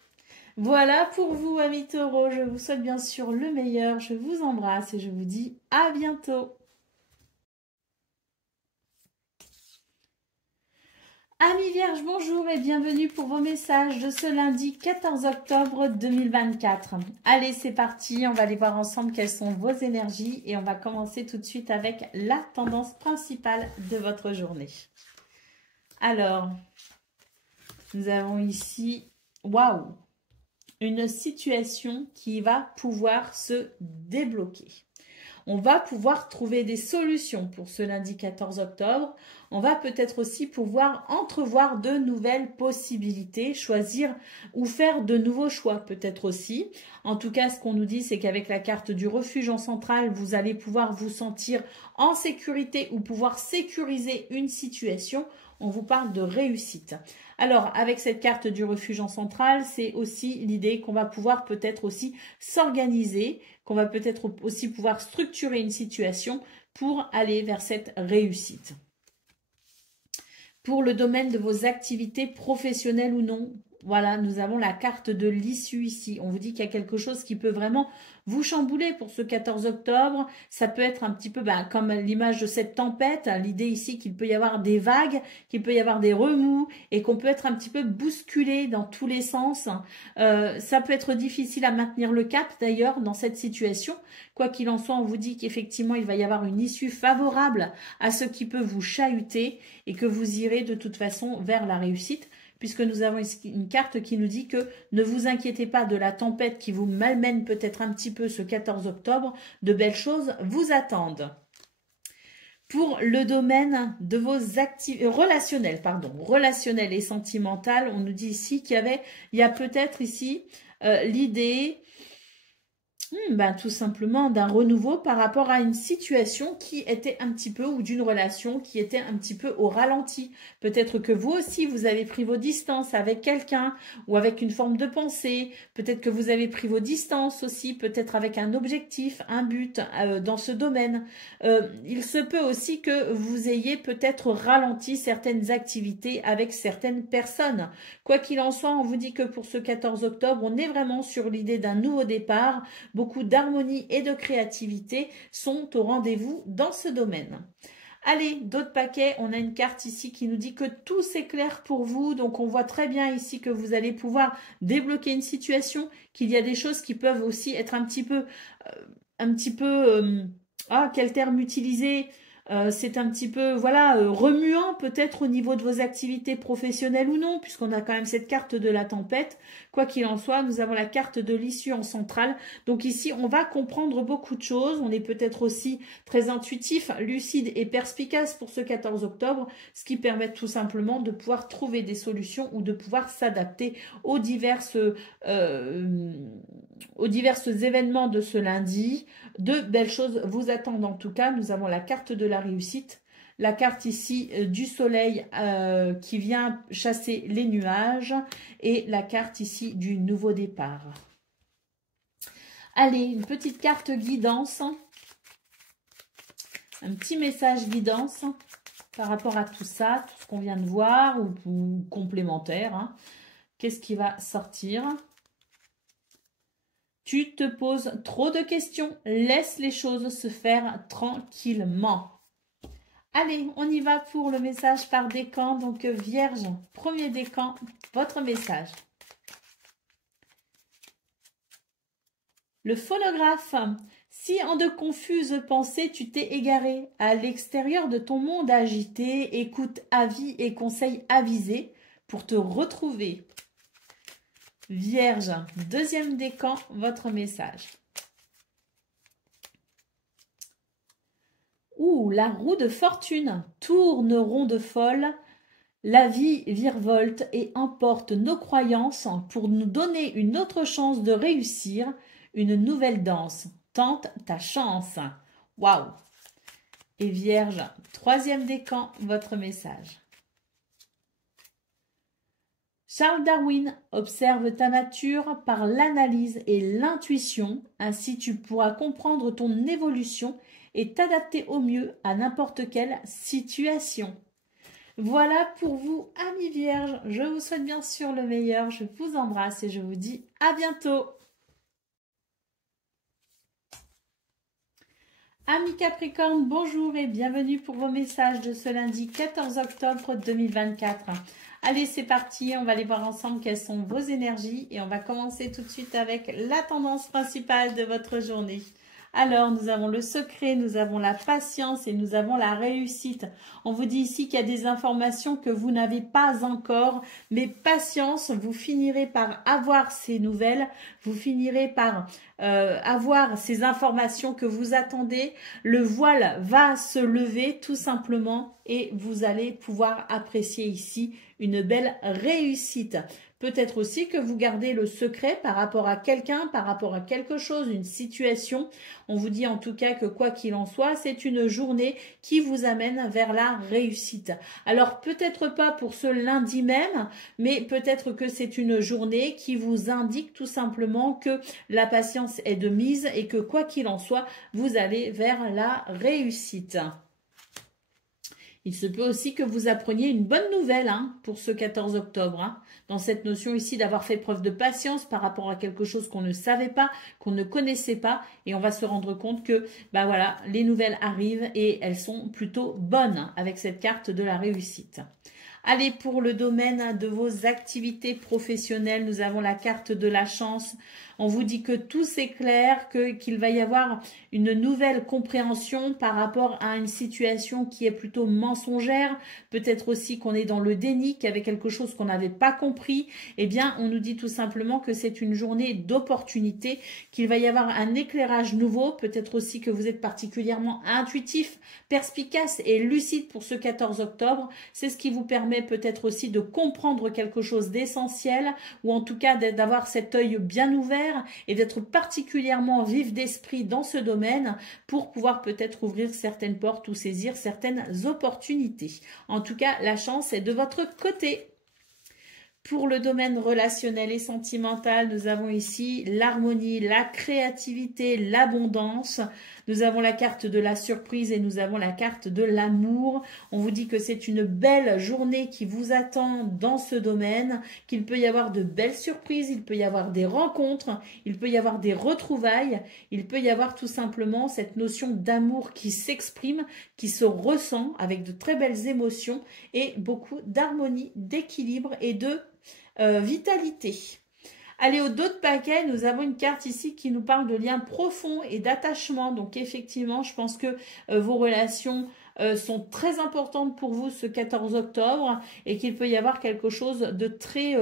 Voilà pour vous, amis taureaux. Je vous souhaite bien sûr le meilleur. Je vous embrasse et je vous dis à bientôt. Amis Vierges, bonjour et bienvenue pour vos messages de ce lundi 14 octobre 2024. Allez, c'est parti, on va aller voir ensemble quelles sont vos énergies et on va commencer tout de suite avec la tendance principale de votre journée. Alors, nous avons ici, waouh, une situation qui va pouvoir se débloquer. On va pouvoir trouver des solutions pour ce lundi 14 octobre. On va peut-être aussi pouvoir entrevoir de nouvelles possibilités, choisir ou faire de nouveaux choix peut-être aussi. En tout cas, ce qu'on nous dit, c'est qu'avec la carte du refuge en centrale, vous allez pouvoir vous sentir en sécurité ou pouvoir sécuriser une situation. On vous parle de réussite. Alors, avec cette carte du refuge en centrale, c'est aussi l'idée qu'on va pouvoir peut-être aussi s'organiser, qu'on va peut-être aussi pouvoir structurer une situation pour aller vers cette réussite. Pour le domaine de vos activités professionnelles ou non, voilà, nous avons la carte de l'issue ici. On vous dit qu'il y a quelque chose qui peut vraiment vous chambouler pour ce 14 octobre. Ça peut être un petit peu comme l'image de cette tempête. L'idée ici qu'il peut y avoir des vagues, qu'il peut y avoir des remous et qu'on peut être un petit peu bousculé dans tous les sens. Ça peut être difficile à maintenir le cap d'ailleurs dans cette situation. Quoi qu'il en soit, on vous dit qu'effectivement, il va y avoir une issue favorable à ce qui peut vous chahuter et que vous irez de toute façon vers la réussite, puisque nous avons une carte qui nous dit que ne vous inquiétez pas de la tempête qui vous malmène peut-être un petit peu ce 14 octobre, de belles choses vous attendent. Pour le domaine de vos activités relationnelles et sentimentales, on nous dit ici il y a peut-être ici l'idée tout simplement d'un renouveau par rapport à une situation qui était un petit peu, ou d'une relation qui était un petit peu au ralenti. Peut-être que vous aussi, vous avez pris vos distances avec quelqu'un ou avec une forme de pensée. Peut-être que vous avez pris vos distances aussi, peut-être avec un objectif, un but dans ce domaine. Il se peut aussi que vous ayez peut-être ralenti certaines activités avec certaines personnes. Quoi qu'il en soit, on vous dit que pour ce 14 octobre, on est vraiment sur l'idée d'un nouveau départ. Beaucoup d'harmonie et de créativité sont au rendez-vous dans ce domaine. Allez, d'autres paquets, on a une carte ici qui nous dit que tout s'éclaire pour vous. Donc, on voit très bien ici que vous allez pouvoir débloquer une situation, qu'il y a des choses qui peuvent aussi être un petit peu quel terme utiliser? C'est un petit peu, remuant peut-être au niveau de vos activités professionnelles ou non, puisqu'on a quand même cette carte de la tempête. Quoi qu'il en soit, nous avons la carte de l'issue en centrale. Donc ici, on va comprendre beaucoup de choses. On est peut-être aussi très intuitif, lucide et perspicace pour ce 14 octobre, ce qui permet tout simplement de pouvoir trouver des solutions ou de pouvoir s'adapter aux diverses événements de ce lundi. De belles choses vous attendent en tout cas. Nous avons la carte de la réussite, la carte ici du soleil qui vient chasser les nuages et la carte ici du nouveau départ. Allez, une petite carte guidance, un petit message guidance par rapport à tout ça, tout ce qu'on vient de voir ou complémentaire. Hein. Qu'est-ce qui va sortir ? Tu te poses trop de questions, laisse les choses se faire tranquillement. Allez, on y va pour le message par décan. Donc, Vierge, premier décan, votre message. Le phonographe. Si en de confuses pensées tu t'es égaré à l'extérieur de ton monde agité, écoute avis et conseils avisés pour te retrouver. Vierge, deuxième décan, votre message. Ouh, la roue de fortune tourne ronde folle, la vie virevolte et emporte nos croyances pour nous donner une autre chance de réussir, une nouvelle danse. Tente ta chance. Waouh! Et Vierge, troisième décan, votre message. Charles Darwin observe ta nature par l'analyse et l'intuition, ainsi tu pourras comprendre ton évolution et t'adapter au mieux à n'importe quelle situation. Voilà pour vous, amis vierges. Je vous souhaite bien sûr le meilleur. Je vous embrasse et je vous dis à bientôt. Amis Capricorne, bonjour et bienvenue pour vos messages de ce lundi 14 octobre 2024. Allez, c'est parti, on va aller voir ensemble quelles sont vos énergies et on va commencer tout de suite avec la tendance principale de votre journée. Alors, nous avons le secret, nous avons la patience et nous avons la réussite. On vous dit ici qu'il y a des informations que vous n'avez pas encore, mais patience, vous finirez par avoir ces nouvelles, vous finirez par avoir ces informations que vous attendez. Le voile va se lever tout simplement et vous allez pouvoir apprécier ici une belle réussite. Peut-être aussi que vous gardez le secret par rapport à quelqu'un, par rapport à quelque chose, une situation. On vous dit en tout cas que quoi qu'il en soit, c'est une journée qui vous amène vers la réussite. Alors peut-être pas pour ce lundi même, mais peut-être que c'est une journée qui vous indique tout simplement que la patience est de mise et que quoi qu'il en soit, vous allez vers la réussite. Il se peut aussi que vous appreniez une bonne nouvelle hein, pour ce 14 octobre. Hein, dans cette notion ici d'avoir fait preuve de patience par rapport à quelque chose qu'on ne savait pas, qu'on ne connaissait pas. Et on va se rendre compte que bah voilà, les nouvelles arrivent et elles sont plutôt bonnes hein, avec cette carte de la réussite. Allez, pour le domaine de vos activités professionnelles, nous avons la carte de la chance. On vous dit que tout s'éclaire, qu'il va y avoir une nouvelle compréhension par rapport à une situation qui est plutôt mensongère. Peut-être aussi qu'on est dans le déni, qu'il y avait quelque chose qu'on n'avait pas compris. Eh bien, on nous dit tout simplement que c'est une journée d'opportunité, qu'il va y avoir un éclairage nouveau. Peut-être aussi que vous êtes particulièrement intuitif, perspicace et lucide pour ce 14 octobre. C'est ce qui vous permet peut-être aussi de comprendre quelque chose d'essentiel ou en tout cas d'avoir cet œil bien ouvert et d'être particulièrement vif d'esprit dans ce domaine pour pouvoir peut-être ouvrir certaines portes ou saisir certaines opportunités. En tout cas, la chance est de votre côté. Pour le domaine relationnel et sentimental, nous avons ici l'harmonie, la créativité, l'abondance. Nous avons la carte de la surprise et nous avons la carte de l'amour. On vous dit que c'est une belle journée qui vous attend dans ce domaine, qu'il peut y avoir de belles surprises, il peut y avoir des rencontres, il peut y avoir des retrouvailles, il peut y avoir tout simplement cette notion d'amour qui s'exprime, qui se ressent avec de très belles émotions et beaucoup d'harmonie, d'équilibre et de vitalité. Allez, au dos de paquet, nous avons une carte ici qui nous parle de liens profonds et d'attachement. Donc effectivement, je pense que vos relations sont très importantes pour vous ce 14 octobre et qu'il peut y avoir quelque chose de très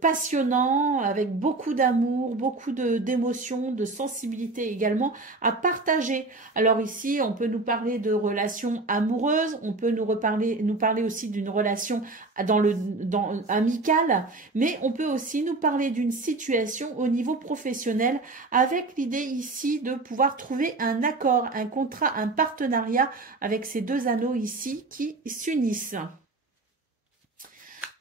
passionnant avec beaucoup d'amour, beaucoup d'émotions, de sensibilité également à partager. Alors ici, on peut nous parler de relations amoureuses, on peut nous parler aussi d'une relation amicale, mais on peut aussi nous parler d'une situation au niveau professionnel avec l'idée ici de pouvoir trouver un accord, un contrat, un partenariat avec ces deux anneaux ici qui s'unissent.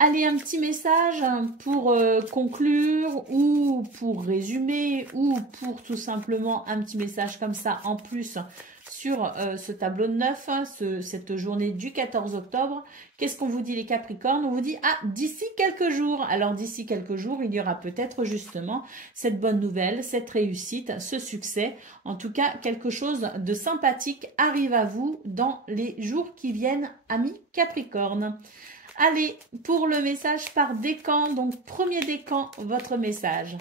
Allez, un petit message pour conclure ou pour résumer ou pour tout simplement un petit message comme ça en plus sur ce tableau de 9, cette journée du 14 octobre. Qu'est-ce qu'on vous dit les Capricornes? On vous dit, ah, d'ici quelques jours. Alors d'ici quelques jours, il y aura peut-être justement cette bonne nouvelle, cette réussite, ce succès. En tout cas, quelque chose de sympathique arrive à vous dans les jours qui viennent, amis Capricornes. Allez, pour le message par décan, donc premier décan, votre message.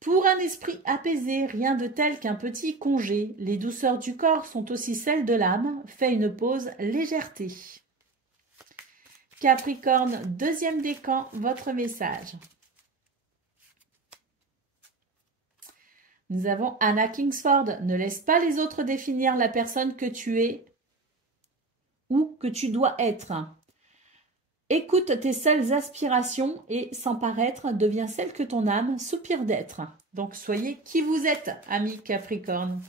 Pour un esprit apaisé, rien de tel qu'un petit congé. Les douceurs du corps sont aussi celles de l'âme. Fais une pause, légèreté. Capricorne, deuxième décan, votre message. Nous avons Anna Kingsford. Ne laisse pas les autres définir la personne que tu es ou que tu dois être. Écoute tes seules aspirations et sans paraître, deviens celle que ton âme soupire d'être. Donc, soyez qui vous êtes, amis Capricorne.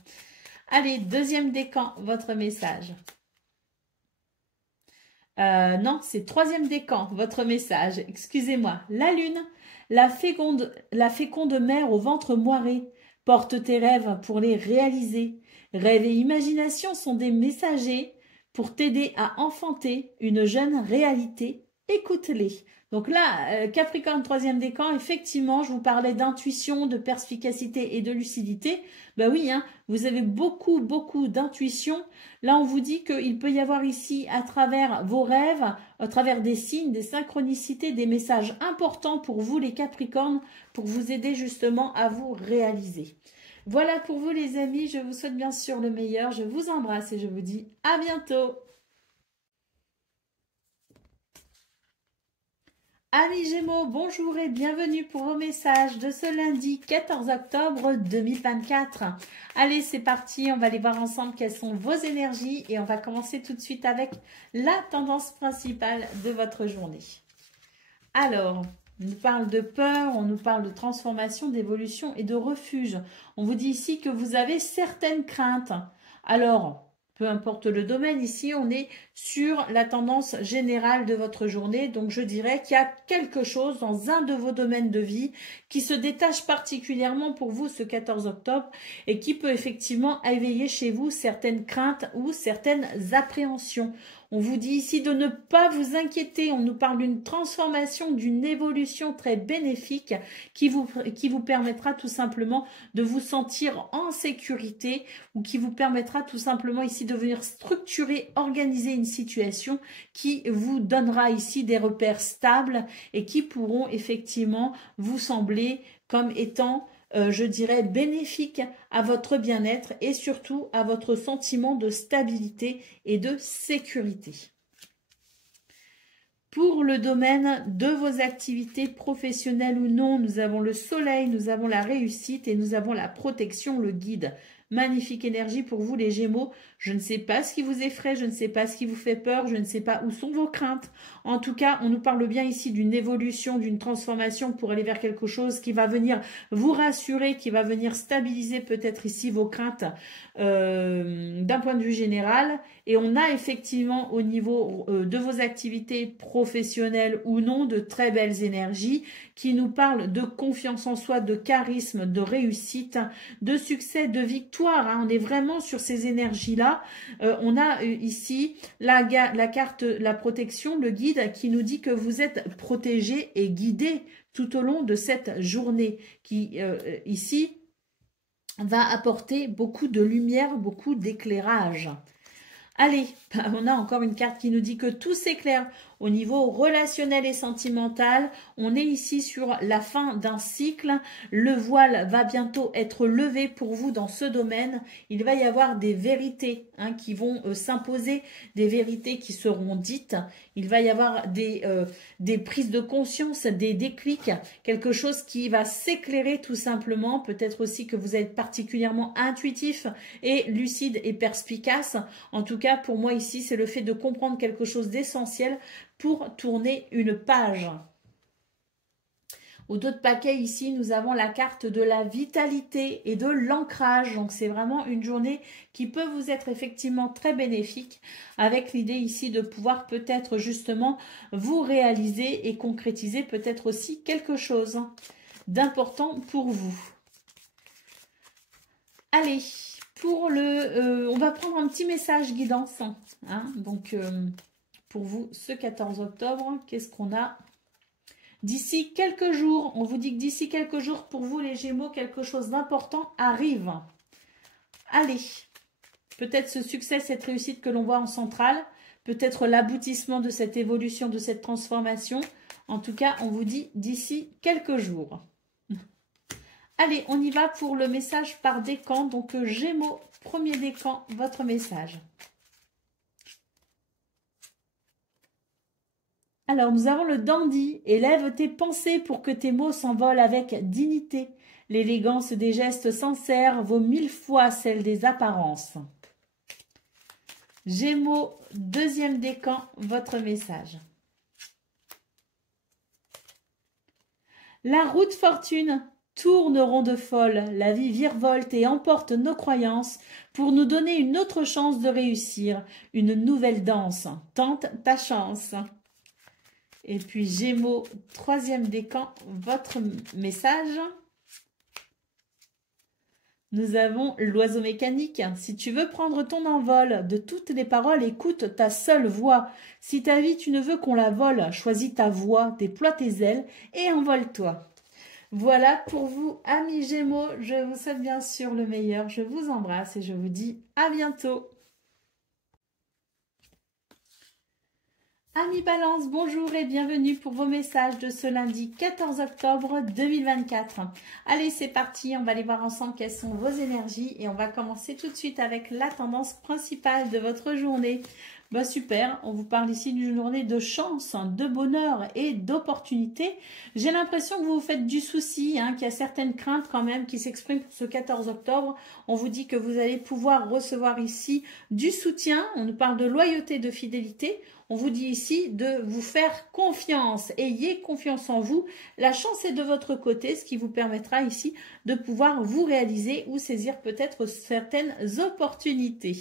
Allez, deuxième décan, votre message. Non, c'est troisième décan, votre message. Excusez-moi. La lune, la féconde mère au ventre moiré. Porte tes rêves pour les réaliser. Rêve et imagination sont des messagers pour t'aider à enfanter une jeune réalité. Écoute-les. Donc là, Capricorne, troisième décan, effectivement, je vous parlais d'intuition, de perspicacité et de lucidité. Ben oui, hein, vous avez beaucoup d'intuition. Là, on vous dit qu'il peut y avoir ici, à travers vos rêves, à travers des signes, des synchronicités, des messages importants pour vous, les Capricornes, pour vous aider justement à vous réaliser. Voilà pour vous, les amis. Je vous souhaite bien sûr le meilleur. Je vous embrasse et je vous dis à bientôt. Amis Gémeaux, bonjour et bienvenue pour vos messages de ce lundi 14 octobre 2024. Allez, c'est parti, on va aller voir ensemble quelles sont vos énergies et on va commencer tout de suite avec la tendance principale de votre journée. Alors, on nous parle de peur, on nous parle de transformation, d'évolution et de refuge. On vous dit ici que vous avez certaines craintes. Alors, peu importe le domaine. Ici, on est sur la tendance générale de votre journée. Donc, je dirais qu'il y a quelque chose dans un de vos domaines de vie qui se détache particulièrement pour vous ce 14 octobre et qui peut effectivement éveiller chez vous certaines craintes ou certaines appréhensions. On vous dit ici de ne pas vous inquiéter. On nous parle d'une transformation, d'une évolution très bénéfique qui vous permettra tout simplement de vous sentir en sécurité ou qui vous permettra tout simplement ici de venir structurer, organiser une situation qui vous donnera ici des repères stables et qui pourront effectivement vous sembler comme étant je dirais, bénéfique à votre bien-être et surtout à votre sentiment de stabilité et de sécurité. Pour le domaine de vos activités professionnelles ou non, nous avons le soleil, nous avons la réussite et nous avons la protection, le guide. Magnifique énergie pour vous les Gémeaux. Je ne sais pas ce qui vous effraie, je ne sais pas ce qui vous fait peur, je ne sais pas où sont vos craintes. En tout cas, on nous parle bien ici d'une évolution, d'une transformation pour aller vers quelque chose qui va venir vous rassurer, qui va venir stabiliser peut-être ici vos craintes d'un point de vue général. Et on a effectivement au niveau de vos activités professionnelles ou non de très belles énergies qui nous parlent de confiance en soi, de charisme, de réussite, de succès, de victoire. Hein. On est vraiment sur ces énergies-là. On a ici la carte, la protection, le guide qui nous dit que vous êtes protégé et guidé tout au long de cette journée qui, ici, va apporter beaucoup de lumière, beaucoup d'éclairage. Allez, on a encore une carte qui nous dit que tout s'éclaire au niveau relationnel et sentimental. On est ici sur la fin d'un cycle. Le voile va bientôt être levé pour vous dans ce domaine. Il va y avoir des vérités qui vont s'imposer, des vérités qui seront dites. Il va y avoir des prises de conscience, des déclics, quelque chose qui va s'éclairer tout simplement. Peut-être aussi que vous êtes particulièrement intuitif et lucide et perspicace. En tout cas, pour moi ici, c'est le fait de comprendre quelque chose d'essentiel pour tourner une page. Au dos de paquet, ici, nous avons la carte de la vitalité et de l'ancrage. Donc, c'est vraiment une journée qui peut vous être effectivement très bénéfique avec l'idée ici de pouvoir peut-être justement vous réaliser et concrétiser peut-être aussi quelque chose d'important pour vous. Allez, pour on va prendre un petit message guidance. Donc, pour vous, ce 14 octobre, qu'est-ce qu'on a? D'ici quelques jours, on vous dit que d'ici quelques jours, pour vous les Gémeaux, quelque chose d'important arrive. Allez, peut-être ce succès, cette réussite que l'on voit en centrale, peut-être l'aboutissement de cette évolution, de cette transformation. En tout cas, on vous dit d'ici quelques jours. Allez, on y va pour le message par décan. Donc, Gémeaux, premier décan, votre message. Alors, nous avons le dandy. Élève tes pensées pour que tes mots s'envolent avec dignité. L'élégance des gestes sincères vaut 1000 fois celle des apparences. Gémeaux, deuxième décan, votre message. La route fortune tourne ronde folle, la vie virevolte et emporte nos croyances pour nous donner une autre chance de réussir, une nouvelle danse. Tente ta chance. Et puis Gémeaux, troisième décan, votre message. Nous avons l'oiseau mécanique. Si tu veux prendre ton envol, de toutes les paroles, écoute ta seule voix. Si ta vie, tu ne veux qu'on la vole, choisis ta voix, déploie tes ailes et envole-toi. Voilà pour vous, amis Gémeaux. Je vous souhaite bien sûr le meilleur. Je vous embrasse et je vous dis à bientôt. Amis Balance, bonjour et bienvenue pour vos messages de ce lundi 14 octobre 2024. Allez, c'est parti, on va aller voir ensemble quelles sont vos énergies et on va commencer tout de suite avec la tendance principale de votre journée. Bah super, on vous parle ici d'une journée de chance, de bonheur et d'opportunité. J'ai l'impression que vous vous faites du souci, qu'il y a certaines craintes quand même qui s'expriment pour ce 14 octobre. On vous dit que vous allez pouvoir recevoir ici du soutien, on nous parle de loyauté, de fidélité. On vous dit ici de vous faire confiance. Ayez confiance en vous. La chance est de votre côté, ce qui vous permettra ici de pouvoir vous réaliser ou saisir peut-être certaines opportunités.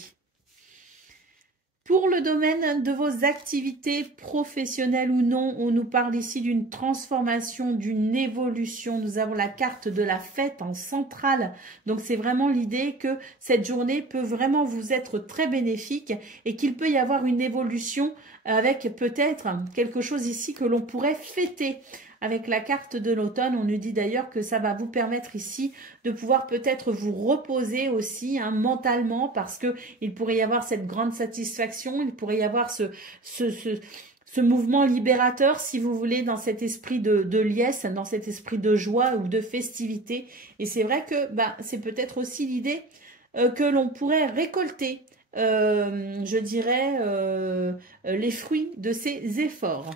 Pour le domaine de vos activités professionnelles ou non, on nous parle ici d'une transformation, d'une évolution. Nous avons la carte de la fête en centrale. Donc, c'est vraiment l'idée que cette journée peut vraiment vous être très bénéfique et qu'il peut y avoir une évolution avec peut-être quelque chose ici que l'on pourrait fêter. Avec la carte de l'automne, on nous dit d'ailleurs que ça va vous permettre ici de pouvoir peut-être vous reposer aussi mentalement parce que il pourrait y avoir cette grande satisfaction, il pourrait y avoir ce mouvement libérateur, si vous voulez, dans cet esprit de liesse, dans cet esprit de joie ou de festivité. Et c'est vrai que c'est peut-être aussi l'idée que l'on pourrait récolter, je dirais, les fruits de ces efforts.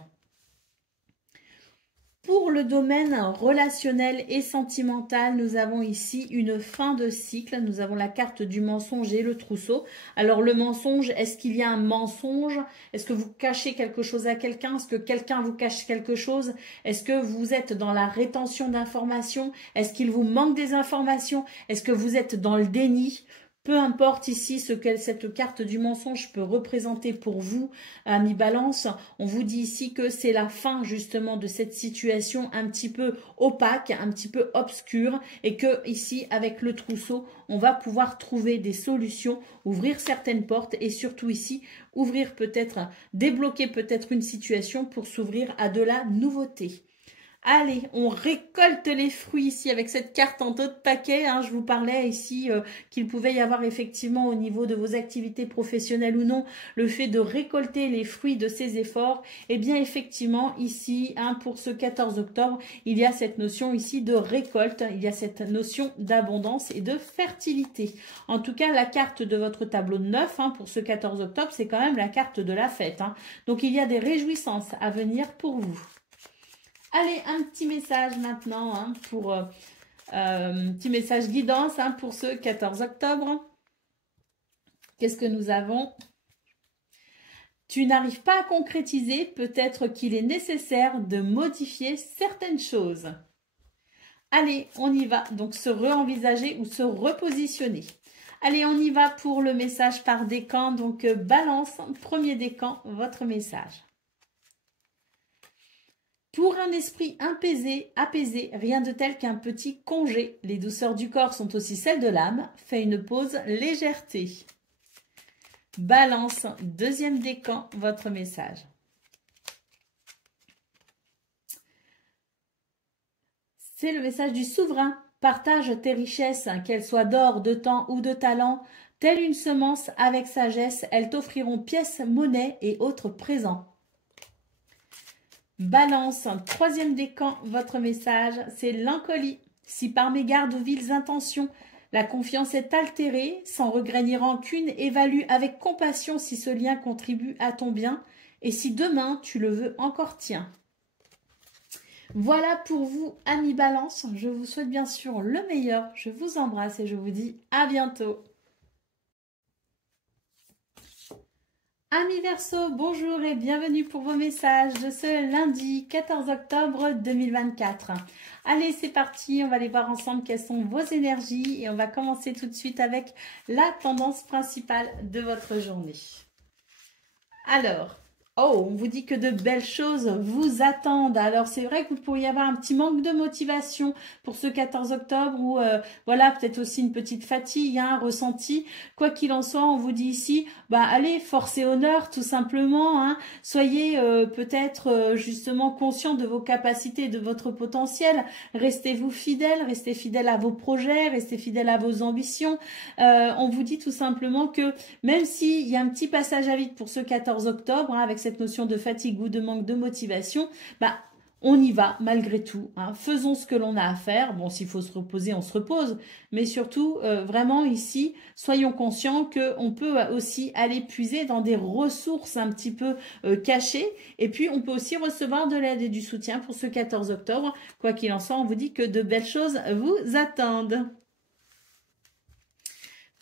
Pour le domaine relationnel et sentimental, nous avons ici une fin de cycle. Nous avons la carte du mensonge et le trousseau. Alors le mensonge, est-ce qu'il y a un mensonge? Est-ce que vous cachez quelque chose à quelqu'un? Est-ce que quelqu'un vous cache quelque chose? Est-ce que vous êtes dans la rétention d'informations? Est-ce qu'il vous manque des informations? Est-ce que vous êtes dans le déni? Peu importe ici ce que cette carte du mensonge peut représenter pour vous, amis Balance, on vous dit ici que c'est la fin justement de cette situation un petit peu opaque, un petit peu obscure et que ici avec le trousseau, on va pouvoir trouver des solutions, ouvrir certaines portes et surtout ici, ouvrir peut-être, débloquer peut-être une situation pour s'ouvrir à de la nouveauté. Allez, on récolte les fruits ici avec cette carte en taux de paquet. Je vous parlais ici qu'il pouvait y avoir effectivement au niveau de vos activités professionnelles ou non, le fait de récolter les fruits de ces efforts. Eh bien effectivement ici, pour ce 14 octobre, il y a cette notion ici de récolte, il y a cette notion d'abondance et de fertilité. En tout cas, la carte de votre tableau de 9 pour ce 14 octobre, c'est quand même la carte de la fête. Donc il y a des réjouissances à venir pour vous. Allez, un petit message maintenant pour petit message guidance pour ce 14 octobre. Qu'est-ce que nous avons? Tu n'arrives pas à concrétiser, peut-être qu'il est nécessaire de modifier certaines choses. Allez, on y va. Donc, se re-envisager ou se repositionner. Allez, on y va pour le message par décan. Donc, Balance, premier décan, votre message. Pour un esprit apaisé, rien de tel qu'un petit congé. Les douceurs du corps sont aussi celles de l'âme. Fais une pause, légèreté. Balance, deuxième décan, votre message. C'est le message du souverain. Partage tes richesses, qu'elles soient d'or, de temps ou de talent. Telle une semence avec sagesse, elles t'offriront pièces, monnaie et autres présents. Balance, troisième décan, votre message, c'est l'incolie. Si par mégarde ou viles intentions, la confiance est altérée, sans regret ni rancune, évalue avec compassion si ce lien contribue à ton bien, et si demain tu le veux encore tien. Voilà pour vous, amis Balance. Je vous souhaite bien sûr le meilleur. Je vous embrasse et je vous dis à bientôt. Amis Verseau, bonjour et bienvenue pour vos messages de ce lundi 14 octobre 2024. Allez, c'est parti, on va aller voir ensemble quelles sont vos énergies et on va commencer tout de suite avec la tendance principale de votre journée. Alors, on vous dit que de belles choses vous attendent. Alors, c'est vrai que vous pourriez avoir un petit manque de motivation pour ce 14 octobre ou voilà, peut-être aussi une petite fatigue, ressenti. Quoi qu'il en soit, on vous dit ici, allez, force et honneur, tout simplement. Soyez peut-être justement conscient de vos capacités et de votre potentiel. Restez-vous fidèle, restez fidèle à vos projets, restez fidèle à vos ambitions. On vous dit tout simplement que même s'il y a un petit passage à vide pour ce 14 octobre, avec cette notion de fatigue ou de manque de motivation, on y va malgré tout. Faisons ce que l'on a à faire. Bon, s'il faut se reposer, on se repose. Mais surtout, vraiment ici, soyons conscients qu'on peut aussi aller puiser dans des ressources un petit peu cachées. Et puis, on peut aussi recevoir de l'aide et du soutien pour ce 14 octobre. Quoi qu'il en soit, on vous dit que de belles choses vous attendent.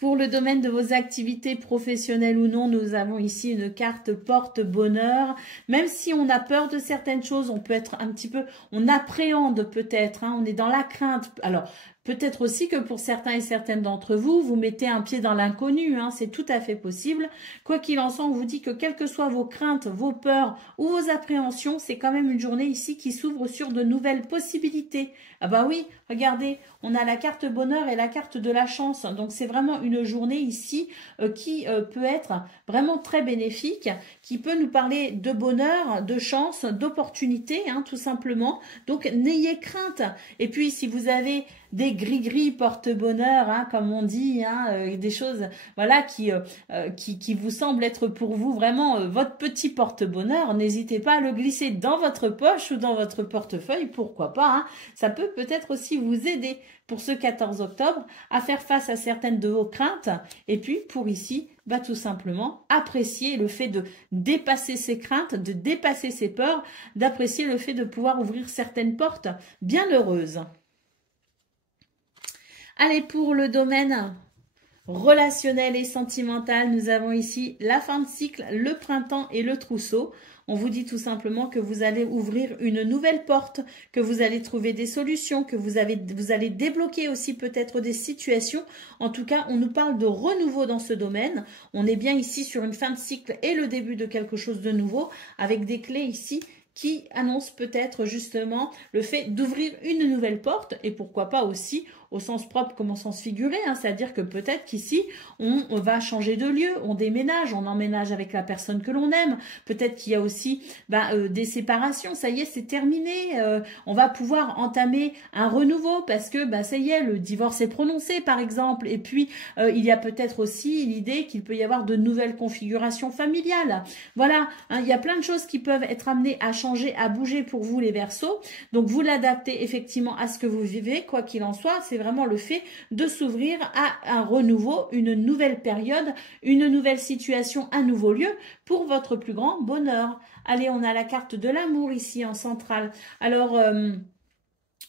Pour le domaine de vos activités professionnelles ou non, nous avons ici une carte porte-bonheur. Même si on a peur de certaines choses, on peut être un petit peu, on appréhende peut-être, on est dans la crainte. Alors, Peut-être aussi que pour certains et certaines d'entre vous, vous mettez un pied dans l'inconnu, hein, c'est tout à fait possible. Quoi qu'il en soit, on vous dit que quelles que soient vos craintes, vos peurs ou vos appréhensions, c'est quand même une journée ici qui s'ouvre sur de nouvelles possibilités. Ah bah oui, regardez, on a la carte bonheur et la carte de la chance. Donc c'est vraiment une journée ici qui peut être vraiment très bénéfique, qui peut nous parler de bonheur, de chance, d'opportunité, hein, tout simplement. Donc n'ayez crainte. Et puis si vous avez des gris-gris porte-bonheur, hein, comme on dit, hein, des choses voilà, qui vous semblent être pour vous vraiment votre petit porte-bonheur, n'hésitez pas à le glisser dans votre poche ou dans votre portefeuille, pourquoi pas. Hein. Ça peut peut-être aussi vous aider pour ce 14 octobre à faire face à certaines de vos craintes et puis pour ici, bah, tout simplement apprécier le fait de dépasser ses craintes, de dépasser ses peurs, d'apprécier le fait de pouvoir ouvrir certaines portes bien heureuses. Allez, pour le domaine relationnel et sentimental, nous avons ici la fin de cycle, le printemps et le trousseau. On vous dit tout simplement que vous allez ouvrir une nouvelle porte, que vous allez trouver des solutions, que vous allez débloquer aussi peut-être des situations. En tout cas, on nous parle de renouveau dans ce domaine. On est bien ici sur une fin de cycle et le début de quelque chose de nouveau, avec des clés ici qui annoncent peut-être justement le fait d'ouvrir une nouvelle porte et pourquoi pas aussi au sens propre comme au sens figuré, hein, c'est-à-dire que peut-être qu'ici, on va changer de lieu, on déménage, on emménage avec la personne que l'on aime, peut-être qu'il y a aussi des séparations, ça y est, c'est terminé, on va pouvoir entamer un renouveau parce que ça y est, le divorce est prononcé par exemple, et puis il y a peut-être aussi l'idée qu'il peut y avoir de nouvelles configurations familiales. Voilà, hein, il y a plein de choses qui peuvent être amenées à changer, à bouger pour vous les Verseaux, donc vous l'adaptez effectivement à ce que vous vivez, quoi qu'il en soit, c'est vraiment le fait de s'ouvrir à un renouveau, une nouvelle période, une nouvelle situation, un nouveau lieu pour votre plus grand bonheur. Allez, on a la carte de l'amour ici en centrale. Alors,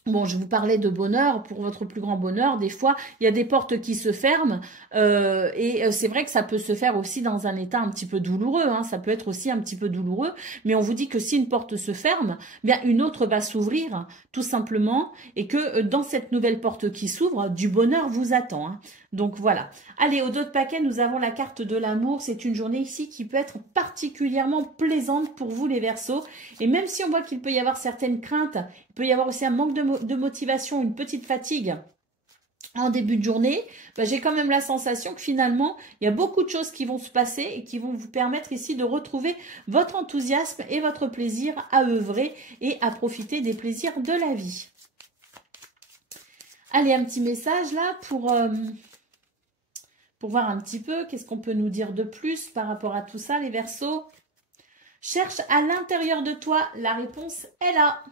bon, je vous parlais de bonheur, pour votre plus grand bonheur, des fois, il y a des portes qui se ferment et c'est vrai que ça peut se faire aussi dans un état un petit peu douloureux, hein, ça peut être aussi un petit peu douloureux, mais on vous dit que si une porte se ferme, bien une autre va s'ouvrir, tout simplement, et que dans cette nouvelle porte qui s'ouvre, du bonheur vous attend. Hein. Donc voilà. Allez, au dos de paquet, nous avons la carte de l'amour. C'est une journée ici qui peut être particulièrement plaisante pour vous les Verseaux. Et même si on voit qu'il peut y avoir certaines craintes, il peut y avoir aussi un manque de motivation, une petite fatigue en début de journée, j'ai quand même la sensation que finalement, il y a beaucoup de choses qui vont se passer et qui vont vous permettre ici de retrouver votre enthousiasme et votre plaisir à œuvrer et à profiter des plaisirs de la vie. Allez, un petit message là pour voir un petit peu qu'est-ce qu'on peut nous dire de plus par rapport à tout ça, les Verseaux. Cherche à l'intérieur de toi, la réponse est là.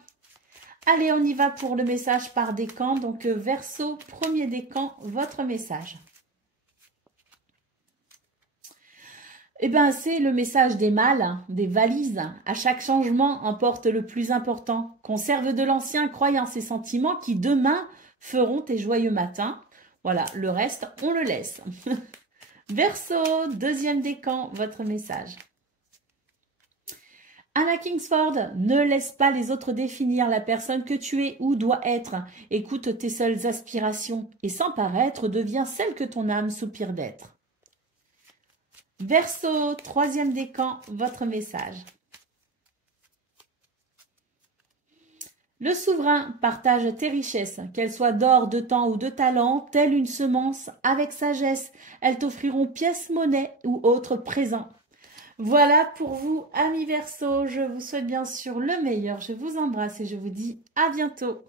Allez, on y va pour le message par décan. Donc, Verseau, premier décan, votre message. Eh bien, c'est le message des malles, des valises. À chaque changement, emporte le plus important. Conserve de l'ancien, croyance et sentiments qui, demain, feront tes joyeux matins. Voilà, le reste, on le laisse. Verseau, deuxième décan, votre message. Anna Kingsford, ne laisse pas les autres définir la personne que tu es ou dois être. Écoute tes seules aspirations et sans paraître, deviens celle que ton âme soupire d'être. Verseau, troisième décan, votre message. Le souverain partage tes richesses, qu'elles soient d'or, de temps ou de talent, telle une semence, avec sagesse. Elles t'offriront pièces, monnaie ou autres présents. Voilà pour vous, amis Verseaux. Je vous souhaite bien sûr le meilleur. Je vous embrasse et je vous dis à bientôt.